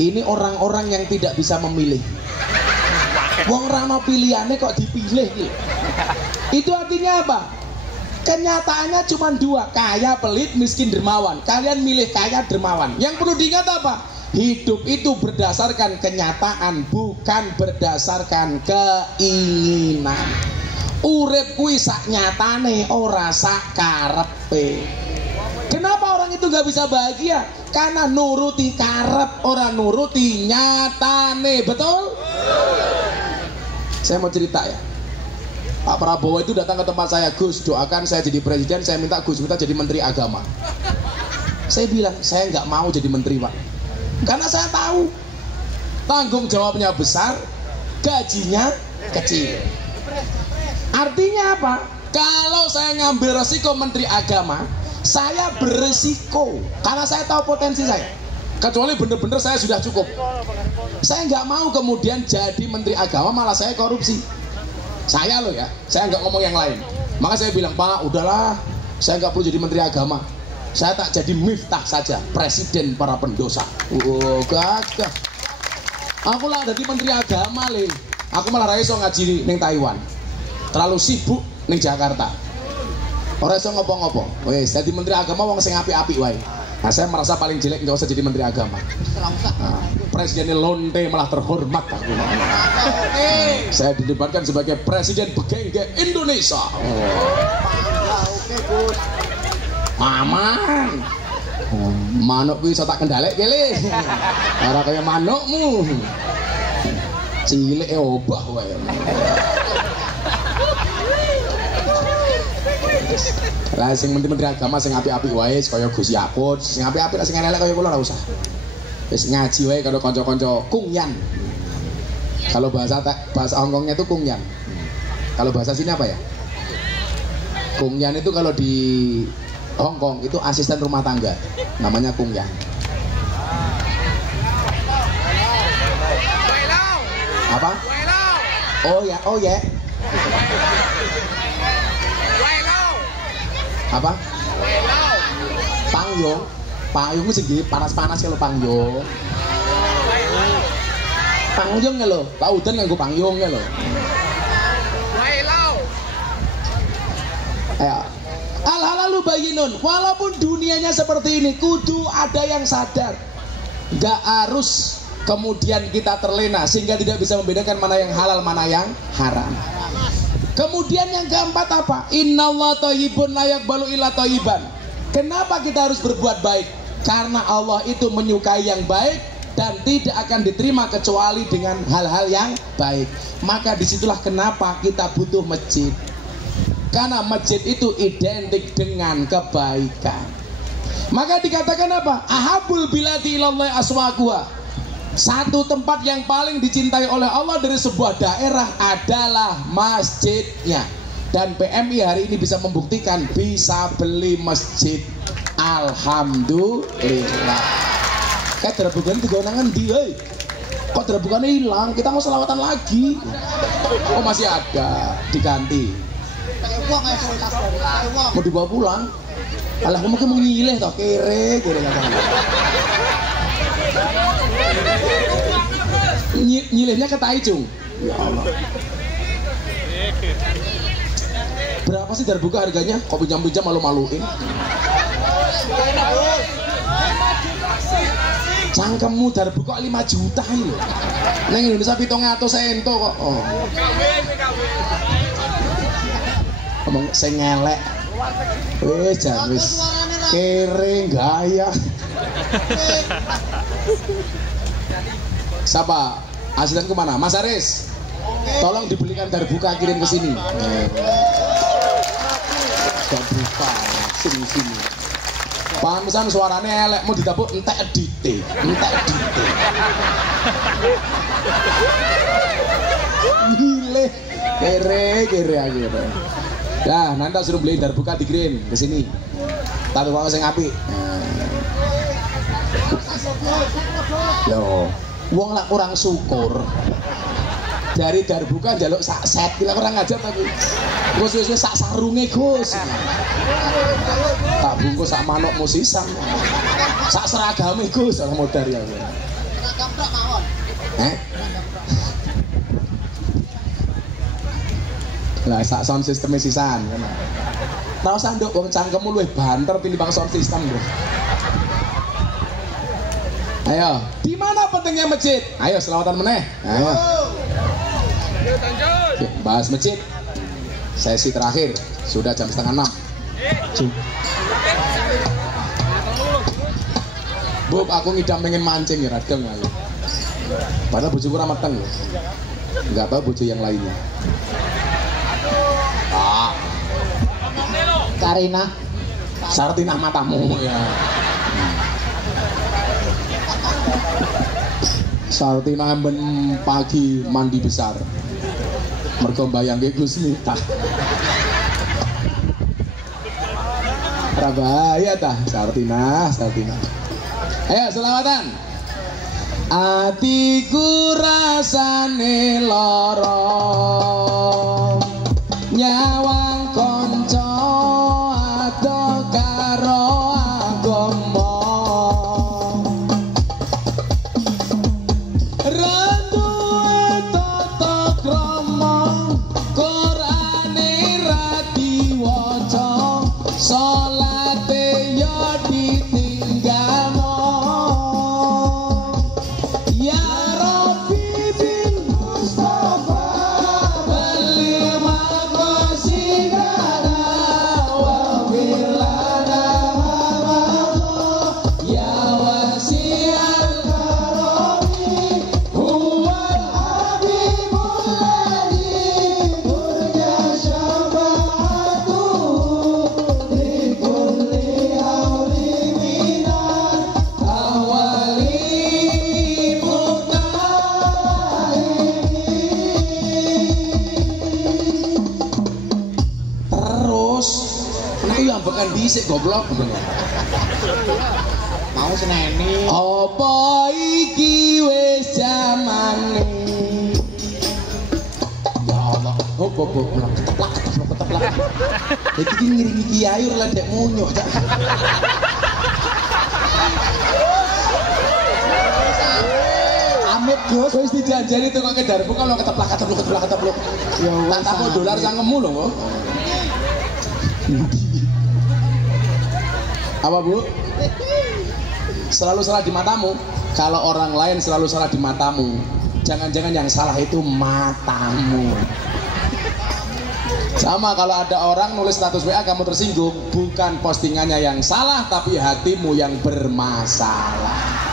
Ini orang-orang yang tidak bisa memilih. Wong rano pilihannya kok dipilih gitu. Itu artinya apa? Kenyataannya cuma dua, kaya pelit, miskin dermawan. Kalian milih kaya dermawan. Yang perlu diingat apa? Hidup itu berdasarkan kenyataan, bukan berdasarkan keinginan. Urip kuwi sak nyatane ora sak karepe. Kenapa orang itu gak bisa bahagia? Karena nuruti karep, ora nuruti nyatane, betul? Saya mau cerita ya. Pak Prabowo itu datang ke tempat saya, Gus, doakan saya jadi presiden, saya minta Gus minta jadi menteri agama. Saya bilang, saya nggak mau jadi menteri, Pak. Karena saya tahu tanggung jawabnya besar, gajinya kecil. Artinya apa? Kalau saya ngambil resiko menteri agama, saya beresiko karena saya tahu potensi saya. Kecuali bener-bener saya sudah cukup. Saya nggak mau kemudian jadi menteri agama malah saya korupsi. Saya loh ya, saya nggak ngomong yang lain. Maka saya bilang, Pak, udahlah, saya nggak perlu jadi menteri agama. Saya tak jadi Miftah saja, presiden para pendosa. Oh, gagah. Aku lah jadi menteri agama le. Aku malah raiso ngaji ning Taiwan. Terlalu sibuk ning Jakarta. Ora iso ngopo-ngopo. Wes jadi menteri agama wong sing apik-apik wae. Nah, saya merasa paling jelek nggak usah jadi menteri agama. Nah, presidennya lonte malah terhormat aku. Saya didebatkan sebagai presiden begengge Indonesia. Aman. Manuk kuwi iso tak kendhalek kele. Ora kaya manukmu. Cilik obah wae. Lah sing menteri-menteri agama sing apik-apik wae kaya Gus Yakut, sing apik-apik sing elek kaya kula ora usah. Wis ngaji wae karo kanca-kanca kungyan. Kalau bahasa Hongkongnya itu kungyan. Kalau bahasa sini apa ya? Kungyan itu kalau di Hongkong itu asisten rumah tangga, namanya kungyan. Apa? Oh ya, oh ya. Apa? Pangyong. Pangyong itu segi panas-panas kalau pangyong. Pangyong ya lo. Pak Udan nganggo pangyong ya lo. Ayo. Al-halalu bayyinun. Walaupun dunianya seperti ini, kudu ada yang sadar. Gak harus kemudian kita terlena sehingga tidak bisa membedakan mana yang halal, mana yang haram. Kemudian yang keempat apa? Innallaha thayyibun la yaqbalu illa thayyiban. Kenapa kita harus berbuat baik? Karena Allah itu menyukai yang baik dan tidak akan diterima kecuali dengan hal-hal yang baik. Maka disitulah kenapa kita butuh masjid. Karena masjid itu identik dengan kebaikan. Maka dikatakan apa? Ahabul biladi ilallahi aswaquha. Satu tempat yang paling dicintai oleh Allah dari sebuah daerah adalah masjidnya. Dan PMI hari ini bisa membuktikan bisa beli masjid. Alhamdulillah. Kayak terbukaan digonangan dia. Kok terbukaannya hilang? Kita mau selawatan lagi. Oh masih ada, diganti. Mau dibawa pulang. Alah mungkin mau nyileh toh kere nyilehnya ke Taicung. Ya Allah. Berapa sih terbuka harganya? Kok pinjam-pinjam malu-maluin. Cangkemmu terbuka 5 juta ini. Neng Indonesia 700 sento kok. Oh. Ngomong sing ngelek. Wis jan wis kere gaya. Siapa? Asisten kemana? Mas Aris. Tolong dibelikan darbuka kirim ke sini. Darbuka sini. Pantesan suaranya elek mau ditapuk entek edite. Gile. Kere akhirnya. Nah, nanti suruh beli darbuka dikirim ke sini. Tapi kok sing apik. Yo, wong lak kurang syukur. Dari darbuka njaluk sak set, kita kurang ajar tapi. Gus sak sarunge, Gus. Tak bungkus sak manuk musisan. Sak seragame, Gus, ora modar ya. Seragam tok mawon. Lah sak sound system sisan kan. Ra usah nduk wong cangkemmu luwih banter tinimbang sound system lho. Ayo, di mana pentingnya masjid? Ayo selawatan meneh. Ayo. Bahas masjid. Sesi terakhir sudah jam 5:30. Bu, aku ngidam pengen mancing ya radeng ayo. Padahal bojoku ora meteng lho. Enggak tahu bojo yang lainnya. Karina Sartina matamu ya. Sartina ben pagi mandi besar. Mergo mbayangke Gus Miftah. Ora bahaya tah Sartina. Ayo selawatan. Atiku rasane lara. Nyawang konco ado karo agama randuwe tata krama Qur'ane ra diwaca salate ya ditinggalno ya Rabbi bin kan dhisik goblok. Mau seneni. Apa iki wis jamane? Ya Allah, oh keteplak. Iki ngiringi kiai ora lek munyuk. Amit Gus, wis dijanjani tukang kedarmu kalau keteplak. Ya Tak tahu dolar sangemu lho kok. Apa Bu? Selalu salah di matamu. Kalau orang lain selalu salah di matamu, jangan-jangan yang salah itu matamu. Sama kalau ada orang nulis status WA kamu tersinggung, bukan postingannya yang salah tapi hatimu yang bermasalah.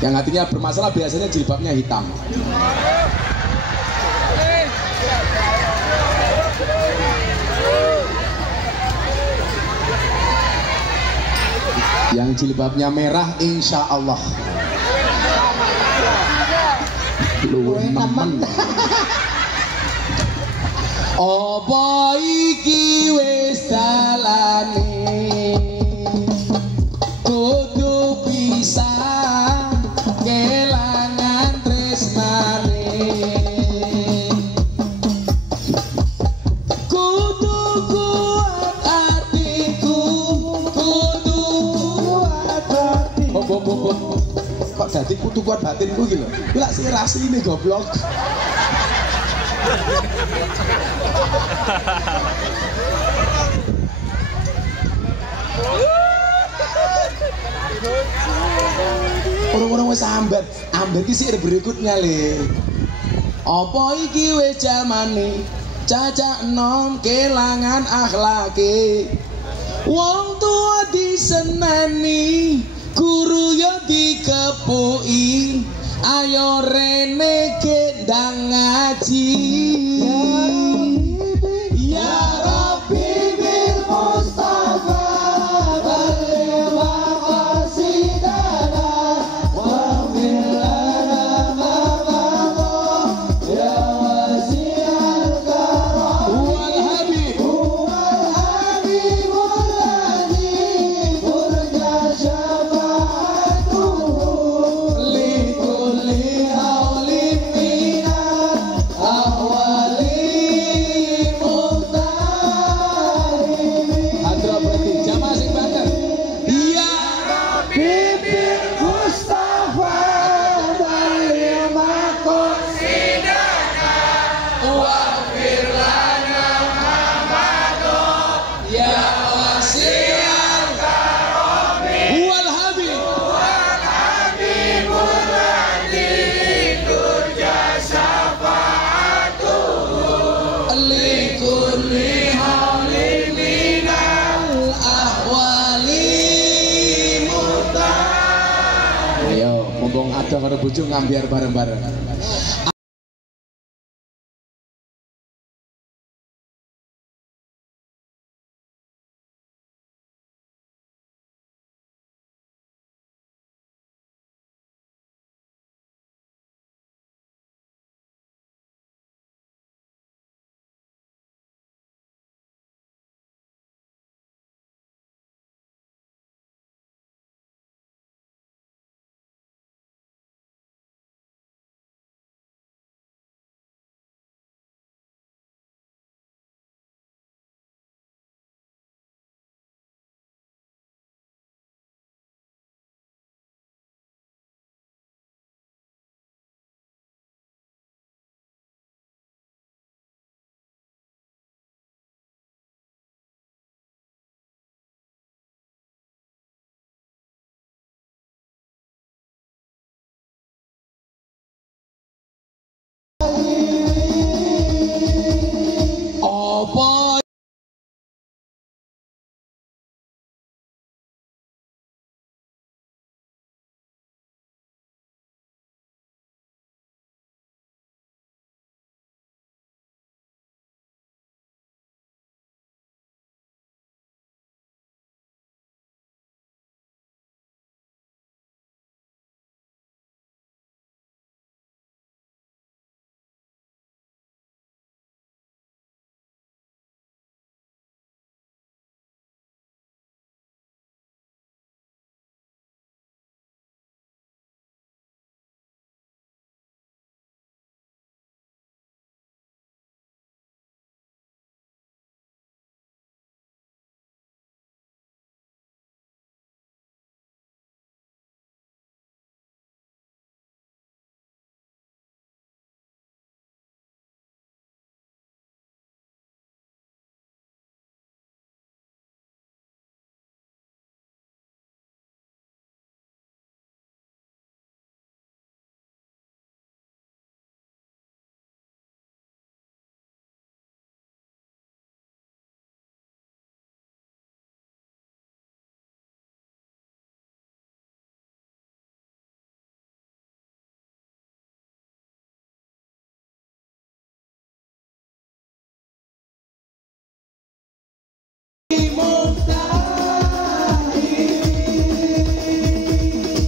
Yang hatinya bermasalah biasanya jilbabnya hitam. Yang jilbabnya merah insya Allah lu nemen. Apa iki wis dalane kudu pisah kelangan tresnane kudu kuat hatiku kudu kuat hatiku. Kok dadi kudu kuat batinku iki lho. Kuwi lak sing rasine goblok. Orang-orang wis ambat iki sik berikutnya le. Apa iki wis jamane cacak enom kelangan akhlake. Wong tua diseneni, guru yo dikepuki. Ayo rene gendang ngaji. Ya Rabbi bil Mustafa balligh maqasidana wa bil lana ma ya wasi'al karam wal habib alladhi turja syafa'atuhu li kulli hawlin minal ahwali muhtarimin. Hadra berarti jamaah sing banter. Ya Rabbi bil Mustafa balligh maqasidana waghfir lana ya wasi'al karami wal habib likulli hawlin minal ahwali muhtar. Ayo, mumpung ada karo bojo ngambiar bareng-bareng.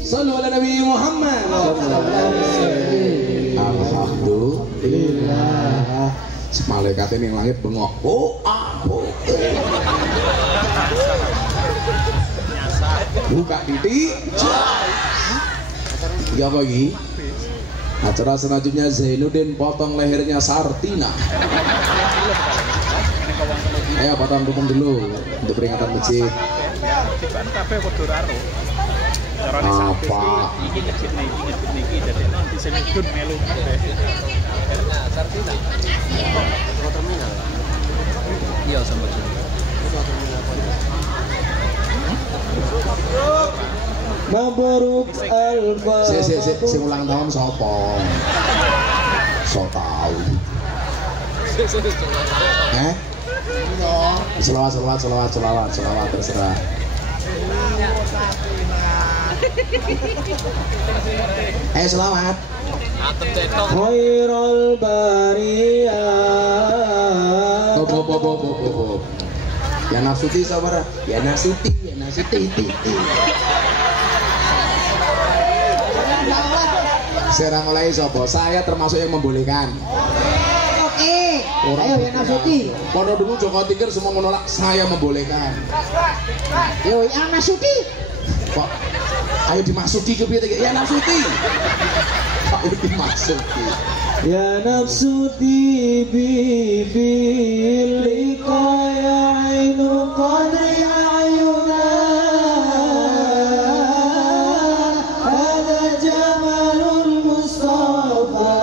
Sallu ala Nabi Muhammad. Alhamdulillah. Malaikat ini langit bengok. Buka titik. Ya lagi. Acara selanjutnya Zainuddin potong lehernya Sartina. Ayo potong dukung dulu untuk peringatan masjid. Apa? Iya sama Mabruk al-Fatihah. Si ulang tahun sopo? So tau. Selawat terserah. Selawat. Khairul bariyah. Bob. Ya nafsuti sabar. Ya nafsuti. Serang oleh sopo. Saya termasuk yang membolehkan. Oke. Ayo ya nafsuti. Kono dulu Joko Tingkir semua menolak, saya membolehkan. Yo yang nafsuti. Pak, ayo dimasuki ke piye ya nafsuti. Pak dimasuki. Ya nafsuti bibil liqaya ainu qadri ayuna hada jamalul mustafa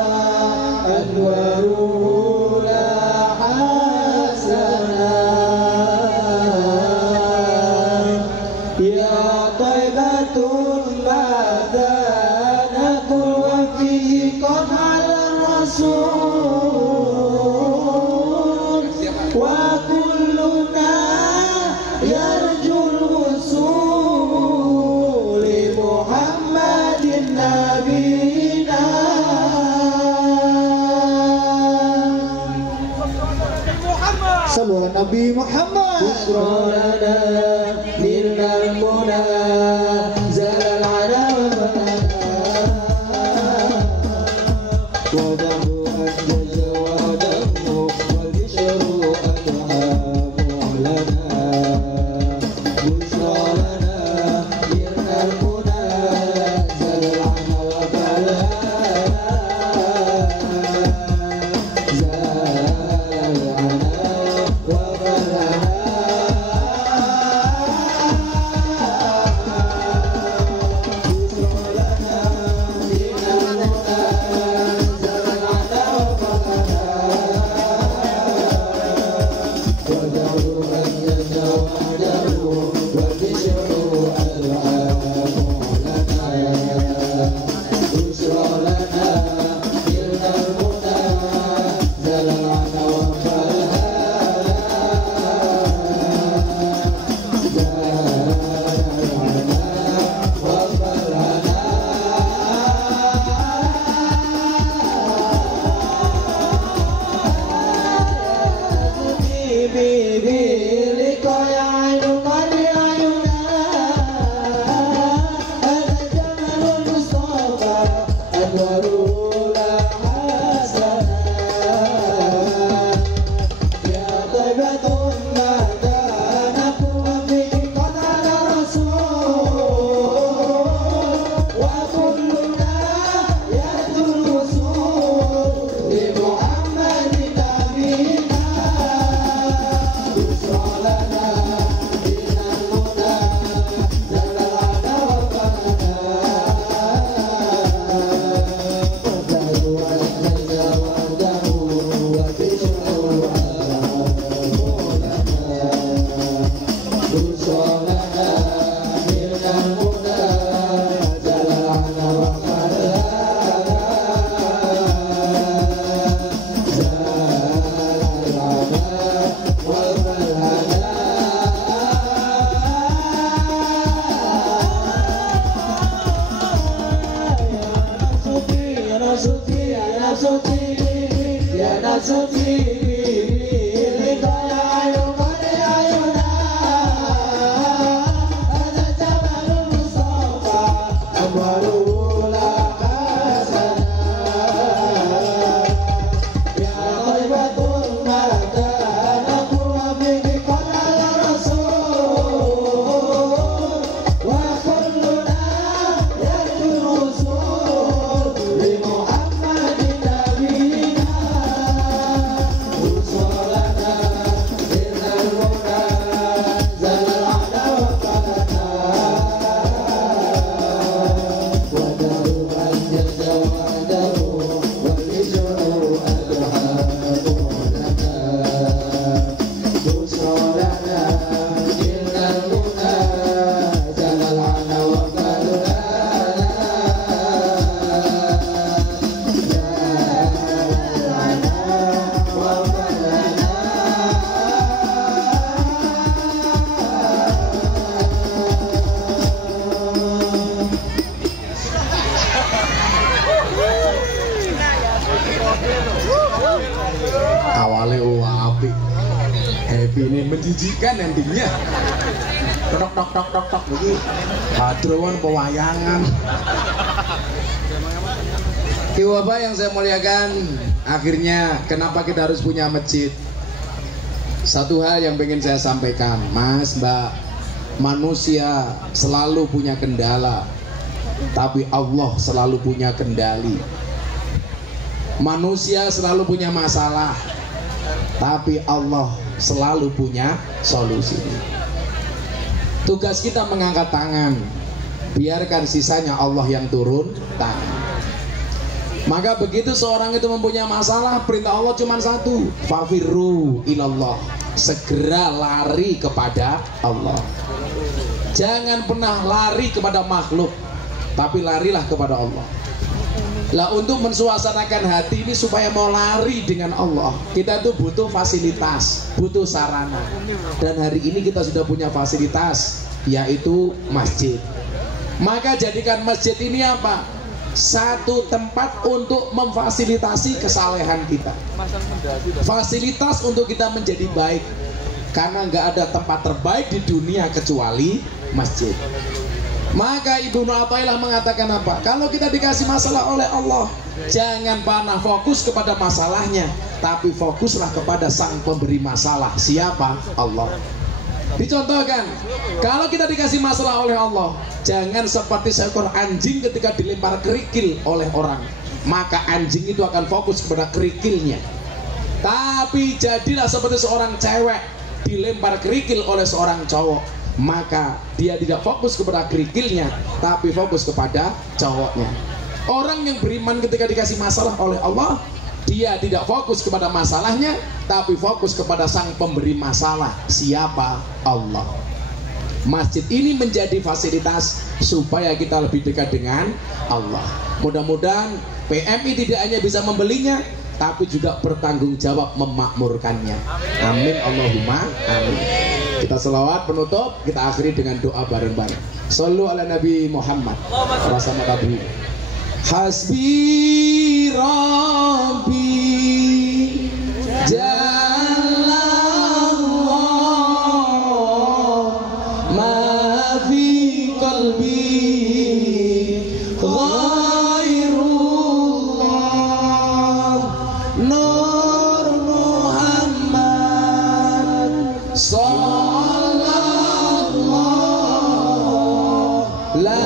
anwaru la hasana ya taibatun badana kul wa fihi qad wa kulluna yarjul wusul li Muhammadin nabiyina sallallahu Nabi Muhammad busrana minal muna zalal ala wa Ya nafsuti Awalnya apik, happy ini menjijikan endingnya. Tok tok tok tok tok begini. Hadrowan pewayangan. Ibu Bapak yang saya muliakan, akhirnya kenapa kita harus punya masjid? Satu hal yang pengen saya sampaikan, Mas, Mbak, manusia selalu punya kendala, tapi Allah selalu punya kendali. Manusia selalu punya masalah, tapi Allah selalu punya solusi. Tugas kita mengangkat tangan, biarkan sisanya Allah yang turun tangan. Maka begitu seorang itu mempunyai masalah, perintah Allah cuma satu, fafirru ilallah, segera lari kepada Allah. Jangan pernah lari kepada makhluk, tapi larilah kepada Allah. Lah, untuk mensuasanakan hati ini supaya mau lari dengan Allah, kita tuh butuh fasilitas, butuh sarana. Dan hari ini kita sudah punya fasilitas, yaitu masjid. Maka jadikan masjid ini apa? Satu tempat untuk memfasilitasi kesalehan kita, fasilitas untuk kita menjadi baik, karena nggak ada tempat terbaik di dunia kecuali masjid. Maka Ibnu Athaillah mengatakan apa? Kalau kita dikasih masalah oleh Allah, jangan pernah fokus kepada masalahnya, tapi fokuslah kepada sang pemberi masalah. Siapa? Allah. Dicontohkan, kalau kita dikasih masalah oleh Allah, jangan seperti seekor anjing ketika dilempar kerikil oleh orang, maka anjing itu akan fokus kepada kerikilnya. Tapi jadilah seperti seorang cewek dilempar kerikil oleh seorang cowok, maka dia tidak fokus kepada kerikilnya, tapi fokus kepada cowoknya. Orang yang beriman ketika dikasih masalah oleh Allah, dia tidak fokus kepada masalahnya, tapi fokus kepada sang pemberi masalah. Siapa? Allah. Masjid ini menjadi fasilitas supaya kita lebih dekat dengan Allah. Mudah-mudahan PMI tidak hanya bisa membelinya, tapi juga bertanggung jawab memakmurkannya. Amin Allahumma amin. Kita selawat penutup, kita akhiri dengan doa bareng-bareng. Shallu ala Nabi Muhammad. Rasama tabri. Hasbi Rabbi Jallallah ma fi qalbi ghairullah Nur Muhammad sallallahu la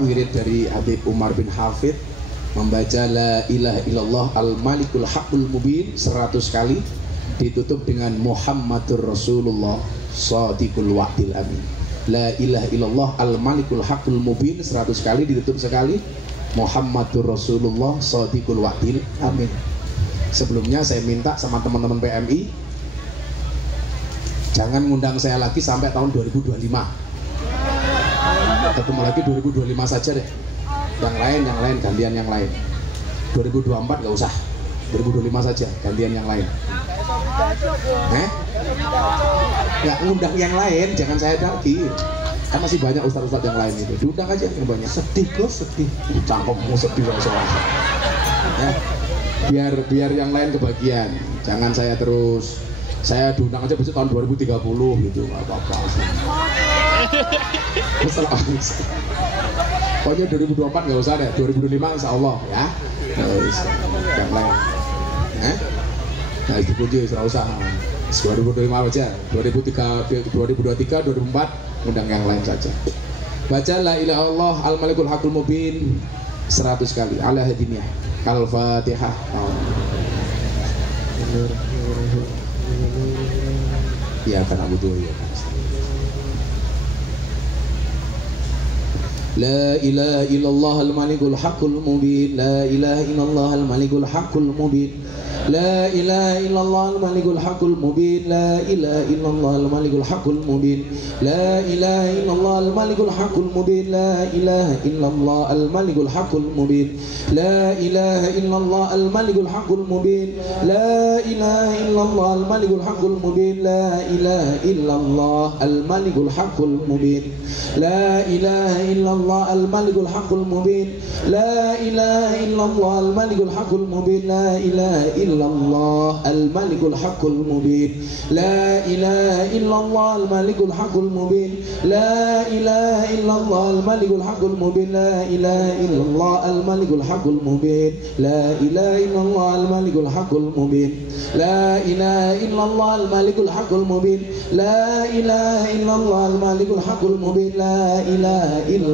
wirid dari Habib Umar bin Hafid, membaca la ilaha illallah al-malikul haqqul mubin 100 kali, ditutup dengan Muhammadur Rasulullah shadiqul wa'dil amin. La ilaha illallah al-malikul haqqul mubin 100 kali, ditutup sekali Muhammadur Rasulullah shadiqul wa'dil amin. Sebelumnya saya minta sama teman-teman PMI, jangan ngundang saya lagi sampai tahun 2025. Ketemu lagi 2025 saja deh. Yang lain gantian yang lain. 2024 nggak usah. 2025 saja gantian yang lain. Nggak ngundang yang lain, jangan saya lagi. Kan masih banyak ustadz-ustadz yang lain itu. Diundang aja yang banyak. Sedih Gus, sedih. Cangkemmu sedih soal. Ya. Biar yang lain kebagian. Jangan saya terus. Saya diundang aja besok tahun 2030 gitu, nggak apa-apa. Pokoknya 2024 nggak usah deh, 2025 insya Allah ya. Terus yang lain. Nah itu kunci nggak usah. 2025 aja, 2023, 2004 undang yang lain saja. Baca la ilaha illallah al-malikul hakul mubin 100 kali. Ala hadiniyah. Al-Fatihah. Ya karena butuh ya. La ilaha illallah al-malikul hakul mubin. La ilaha illallah al-malikul hakul mubin. La ilaha illallah al-malikul hakul mubin. La ilaha illallah al-malikul hakul mubin. La ilaha illallah al-malikul hakul mubin. La ilaha illallah al-malikul hakul mubin. La ilaha illallah al-malikul hakul mubin. La ilaha illallah al-malikul hakul mubin. La ilaha illallah al-malikul hakul mubin. La ilaha illallah al-malikul hakul mubin. La ilaha illallah al-malikul hakul mubin. La ilaha illallah al-malikul hakul mubin. La ilaha illallah al-malikul hakul mubin. La ilaha illallah al-malikul hakul mubin. La ilaha illallah al-malikul hakul mubin. La ilaha illallah al-malikul hakul mubin. La ilaha illallah al-malikul hakul mubin. La ilaha illallah al-malikul hakul mubin. La ilaha illallah al-malikul hakul mubin. La ilaha illallah al-malikul hakul mubin. La ilaha illallah al-malikul hakul mubin. La ilaha illallah al-malikul hakul mubin. La ilaha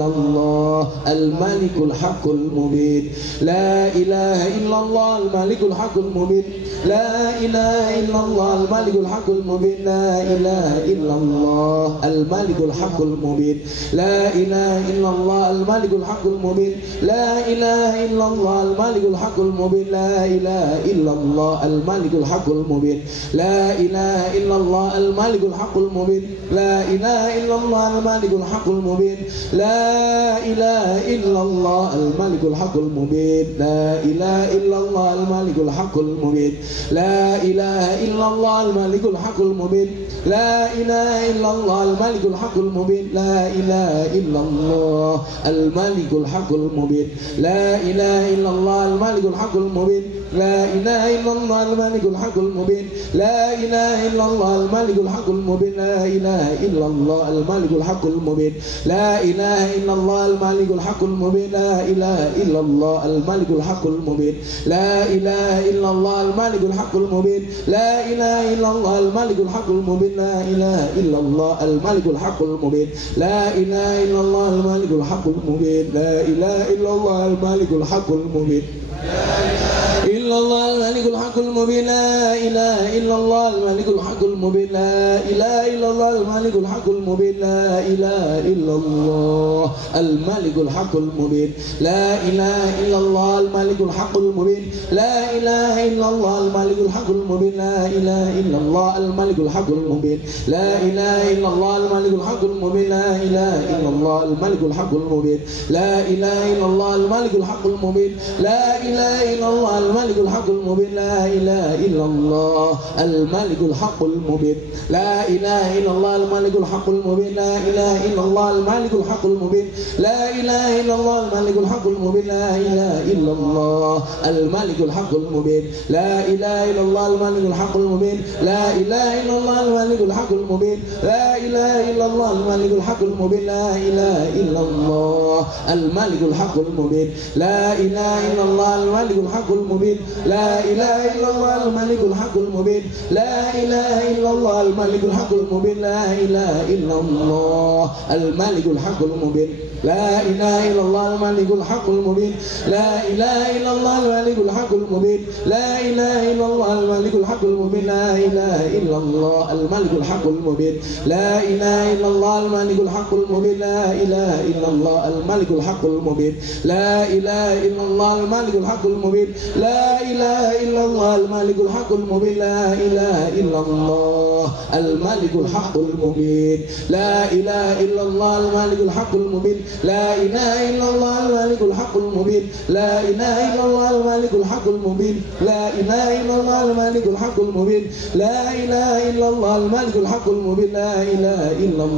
illallah al-malikul hakul mubin. La ilaha illallah al-malikul hakul mubin. La ilaha illallah al-malikul hakul mubin. La ilaha illallah al-malikul hakul mubin. La ilaha illallah al-malikul hakul mubin. La ilaha illallah al-malikul hakul mubin. La ilaha illallah al-malikul hakul mubin. La ilaha illallah al-malikul hakul mubin. La ilaha illallah al-malikul hakul mubin. La ilaha illallah al-malikul hakul mubin. La ilaha illallah al-malikul hakul mubin. La ilaha illallah al-malikul hakul mubin. La ilaha illallah al-malikul hakul mubin. La ilaha illallah al-malikul hakul mubin. La ilaha illallah al-malikul hakul mubin. La ilaha illallah al-malikul hakul mubin. La ilaha illallah al-malikul hakul mubin. La ilaha illallah al-malikul hakul mubin. La ilaha illallah al-malikul hakul mubin. La ilaha illallah al-malikul hakul mubin. La ilaha illallah al-malikul hakul mubin. illallah al-malikul hakul mubin. La ilaha illallah al-malikul hakul mubin. La ilaha illallah al-malikul hakul mubin. La ilaha illallah al-malikul hakul mubin. La ilaha illallah al-malikul hakul mubin. La ilaha illallah al-malikul hakul mubin. La ilaha illallah al-malikul hakul mubin. La ilaha illallah al-malikul hakul mubin. La ilaha illallah al-malikul hakul mubin. La ilaha illallah al-malikul hakul mubin. La ilaha illallah al-malikul hakul mubin. La ilaha illallah al-malikul hakul mubin. La ilaha illallah al-malikul hakul mubin. La ilaha illallah al-malikul hakul mubin. La ilaha illallah al-malikul hakul mubin. La ilaha illallah al-malikul hakul mubin. La ilaha illallah al-malikul hakul mubin. La ilaha illallah al-malikul hakul mubin. La ilaha illallah al-malikul hakul mubin. La ilaha illallah al-malikul hakul mubin. La ilaha illallah al-malikul hakul mubin. La ilaha illallah al-malikul hakul mubin. La ilaha illallah al-malikul hakul mubin. La ilaha illallah al-malikul hakul mubin. La ilaha illallah al-malikul hakul mubin. La ilaha illallah al-malikul hakul mubin. La ilaha illallah al-malikul hakul mubin. La ilaha illallah al-malikul hakul mubin. La ilaha illallah al-malikul hakul mubin. La ilaha illallah al-malikul hakul mubin. La ilaha illallah al-malikul hakul mubin. La ilaha illallah illallah al-malikul haqqul mubin. La ilaha illallah al-malikul haqqul mubin. La ilaha illallah al-malikul haqqul mubin. La ilaha illallah al-malikul haqqul mubin. La ilaha illallah al-malikul haqqul mubin. La ilaha illallah al-malikul haqqul mubin. La ilaha illallah al-malikul haqqul mubin. La ilaha illallah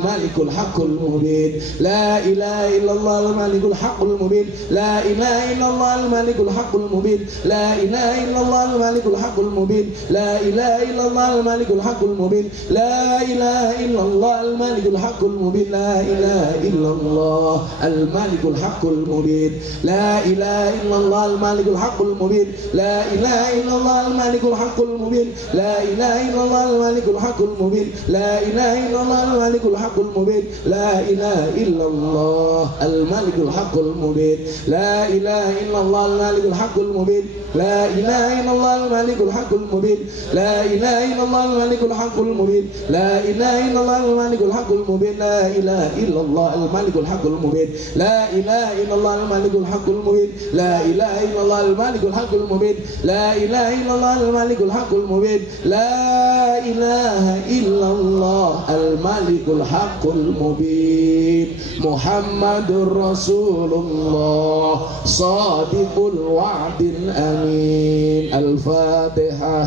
al-malikul haqqul mubin. La ilaha illallah al-malikul haqqul mubin. La ilaha illallah al-malikul haqqul mubin. La ilaha illallah al-malikul haqqul mubin. La ilaha illallah al-malikul haqqul mubin. La ilaha illallah al-malikul haqqul mubin. La ilaha illallah al-malikul haqqul mubin. La ilaha illallah al-malikul haqqul mubin. La ilaha illallah al-malikul haqqul mubin. La ilaha illallah al-malikul haqqul mubin. La ilaha illallah al-malikul haqqul mubin. La ilaha illallah al-malikul haqqul mubin. La ilaha illallah al-malikul haqqul mubin. La ilaha illallah al-malikul haqqul mubin. La ilaha illallah al-malikul haqqul mubin. La ilaha illallah al-malikul haqqul mubin. La ilaha illallah al-malikul haqqul mubin. La ilaha illallah al-malikul haqqul mubin. La ilaha illallah al-malikul haqqul mubin. La ilaha illallah al-malikul haqqul mubin. La ilaha illallah al-malikul haqqul mubin. Muhammadur Rasulullah Sadiqul wa'dil amin. Al-Fatihah.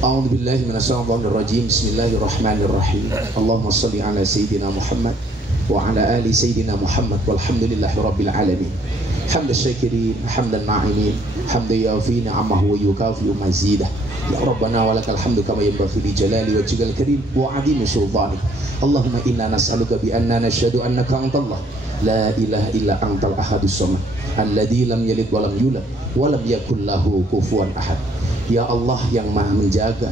A'udzu billahi minasyaitonir rajim. Bismillahirrahmanirrahim. Allahumma shalli ala sayyidina Muhammad wa ala ali sayyidina Muhammad walhamdulillahi rabbil alamin. Hamdan syakirin, hamdan na'imin, hamdan yafi ni'amahu wa yukafi mazidah. Ya Rabbana walakal hamdu kama yanbaghi li jalali wajhikal karim wa 'azimi sultanik. Allahumma inna nas'aluka bi anna nashhadu annaka antallah la ilaha illa antal ahadus samad alladzi lam yalid wa lam yulad wa lam yakul lahu kufuwan ahad. Ya Allah yang Maha menjaga,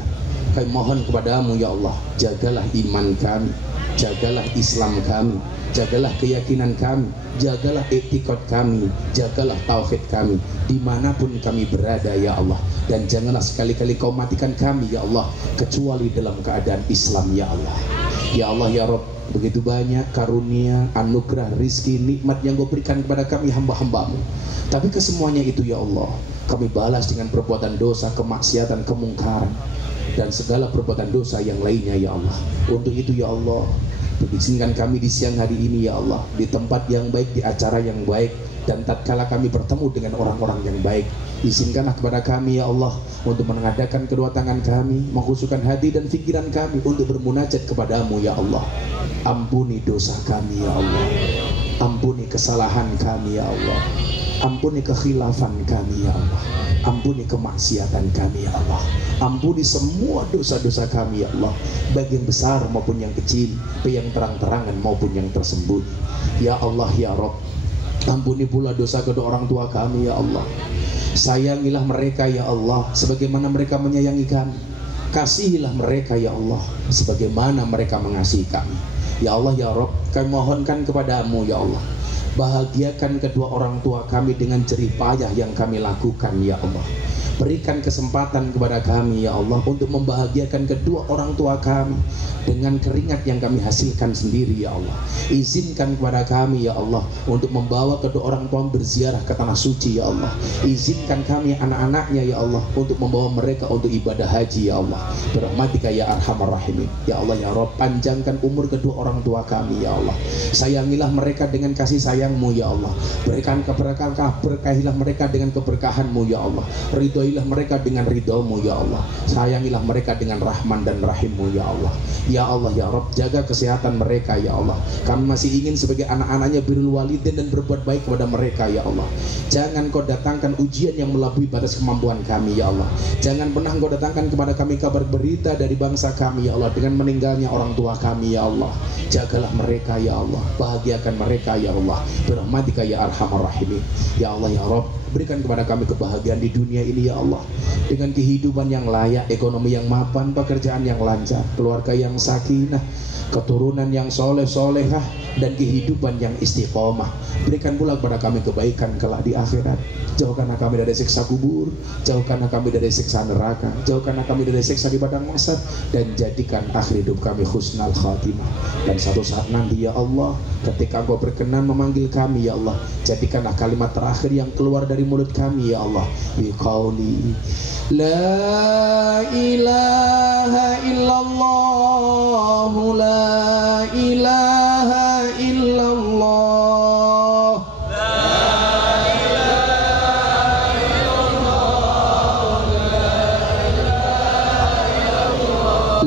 kami mohon kepadamu ya Allah, jagalah iman kami, jagalah Islam kami, jagalah keyakinan kami, jagalah etikot kami, jagalah tauhid kami dimanapun kami berada ya Allah. Dan janganlah sekali-kali kau matikan kami ya Allah kecuali dalam keadaan Islam ya Allah. Ya Allah ya Rabb, begitu banyak karunia, anugerah, rizki, nikmat yang kau berikan kepada kami hamba-hambamu. Tapi kesemuanya itu ya Allah kami balas dengan perbuatan dosa, kemaksiatan, kemungkaran dan segala perbuatan dosa yang lainnya ya Allah. Untuk itu ya Allah, izinkan kami di siang hari ini ya Allah, di tempat yang baik, di acara yang baik, dan tatkala kami bertemu dengan orang-orang yang baik, izinkanlah kepada kami ya Allah untuk mengadakan kedua tangan kami, mengkhusyukkan hati dan pikiran kami untuk bermunajat kepadamu ya Allah. Ampuni dosa kami ya Allah, ampuni kesalahan kami ya Allah, ampuni kekhilafan kami ya Allah, ampuni kemaksiatan kami ya Allah, ampuni semua dosa-dosa kami ya Allah, baik yang besar maupun yang kecil, baik yang terang-terangan maupun yang tersembunyi ya Allah ya Rabb. Ampuni pula dosa kedua orang tua kami ya Allah. Sayangilah mereka ya Allah sebagaimana mereka menyayangi kami. Kasihilah mereka ya Allah sebagaimana mereka mengasihi kami. Ya Allah ya Rabb, kami mohonkan kepadamu ya Allah, bahagiakan kedua orang tua kami dengan jerih payah yang kami lakukan ya Allah. Berikan kesempatan kepada kami ya Allah untuk membahagiakan kedua orang tua kami dengan keringat yang kami hasilkan sendiri ya Allah. Izinkan kepada kami ya Allah untuk membawa kedua orang tua berziarah ke tanah suci ya Allah. Izinkan kami anak-anaknya ya Allah untuk membawa mereka untuk ibadah haji ya Allah. Birahmatika ya arhamar rahimin. Ya Allah ya Rabb, panjangkan umur kedua orang tua kami ya Allah. Sayangilah mereka dengan kasih sayangmu ya Allah. Berikan keberkahan, berkahilah mereka dengan keberkahanmu ya Allah. Ridhoilah mereka dengan ridhomu ya Allah. Sayangilah mereka dengan rahman dan rahimmu ya Allah. Ya Allah ya Rabb, jaga kesehatan mereka ya Allah. Kami masih ingin sebagai anak-anaknya birrul walidain dan berbuat baik kepada mereka ya Allah. Jangan kau datangkan ujian yang melampaui batas kemampuan kami ya Allah. Jangan pernah kau datangkan kepada kami kabar berita dari bangsa kami ya Allah dengan meninggalnya orang tua kami ya Allah. Jagalah mereka ya Allah, bahagiakan mereka ya Allah. Birahmatika ya arhamar rahimin. Ya Allah ya Rabb, berikan kepada kami kebahagiaan di dunia ini ya Allah, dengan kehidupan yang layak, ekonomi yang mapan, pekerjaan yang lancar, keluarga yang sakinah, keturunan yang soleh-solehah, dan kehidupan yang istiqomah. Berikan pula kepada kami kebaikan kelak di akhirat. Jauhkanlah kami dari siksa kubur, jauhkanlah kami dari siksa neraka, jauhkanlah kami dari siksa di padang mahsyar, dan jadikan akhir hidup kami husnal khatimah. Dan satu saat nanti ya Allah, ketika Engkau berkenan memanggil kami ya Allah, jadikanlah kalimat terakhir yang keluar dari mulut kami ya Allah, biqauli la ilaha illallah, la ilaha illallah,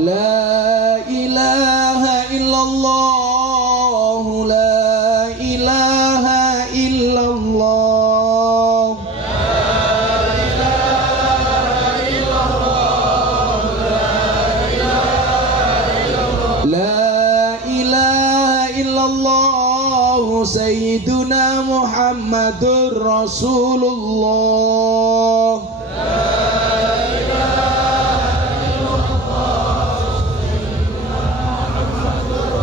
la ilaha illallah, la ilaha illallah, la ilaha illallah, Sayyiduna Muhammadur Rasulullah.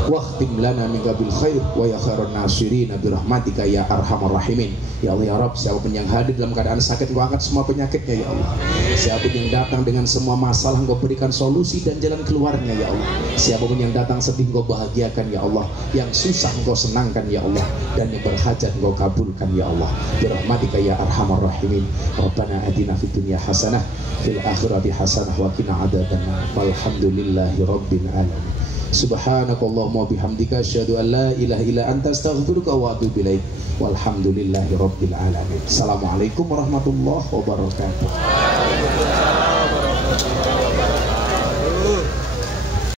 Wahtim lana minka bil khair wa ya khairan nasirin birahmatika ya arhamar rahimin. Ya Allah ya Rabb, siapapun yang hadir dalam keadaan sakit, Engkau angkat semua penyakitnya ya Allah. Siapapun yang datang dengan semua masalah, Engkau berikan solusi dan jalan keluarnya ya Allah. Siapapun yang datang sedih, Engkau bahagiakan ya Allah. Yang susah Engkau senangkan ya Allah, dan yang berhajat Engkau kabulkan ya Allah. Birahmatika ya arhamar rahimin. Rabbana atina fid dunya hasanah fil akhirati hasanah wa qina adzabannar. Walhamdulillahi rabbil alamin. Subhanakallahumma bihamdika asyhadu an la ilaha illa anta astaghfiruka wa atubu ilaik. Walhamdulillahi rabbil alamin. Assalamualaikum warahmatullahi wabarakatuh.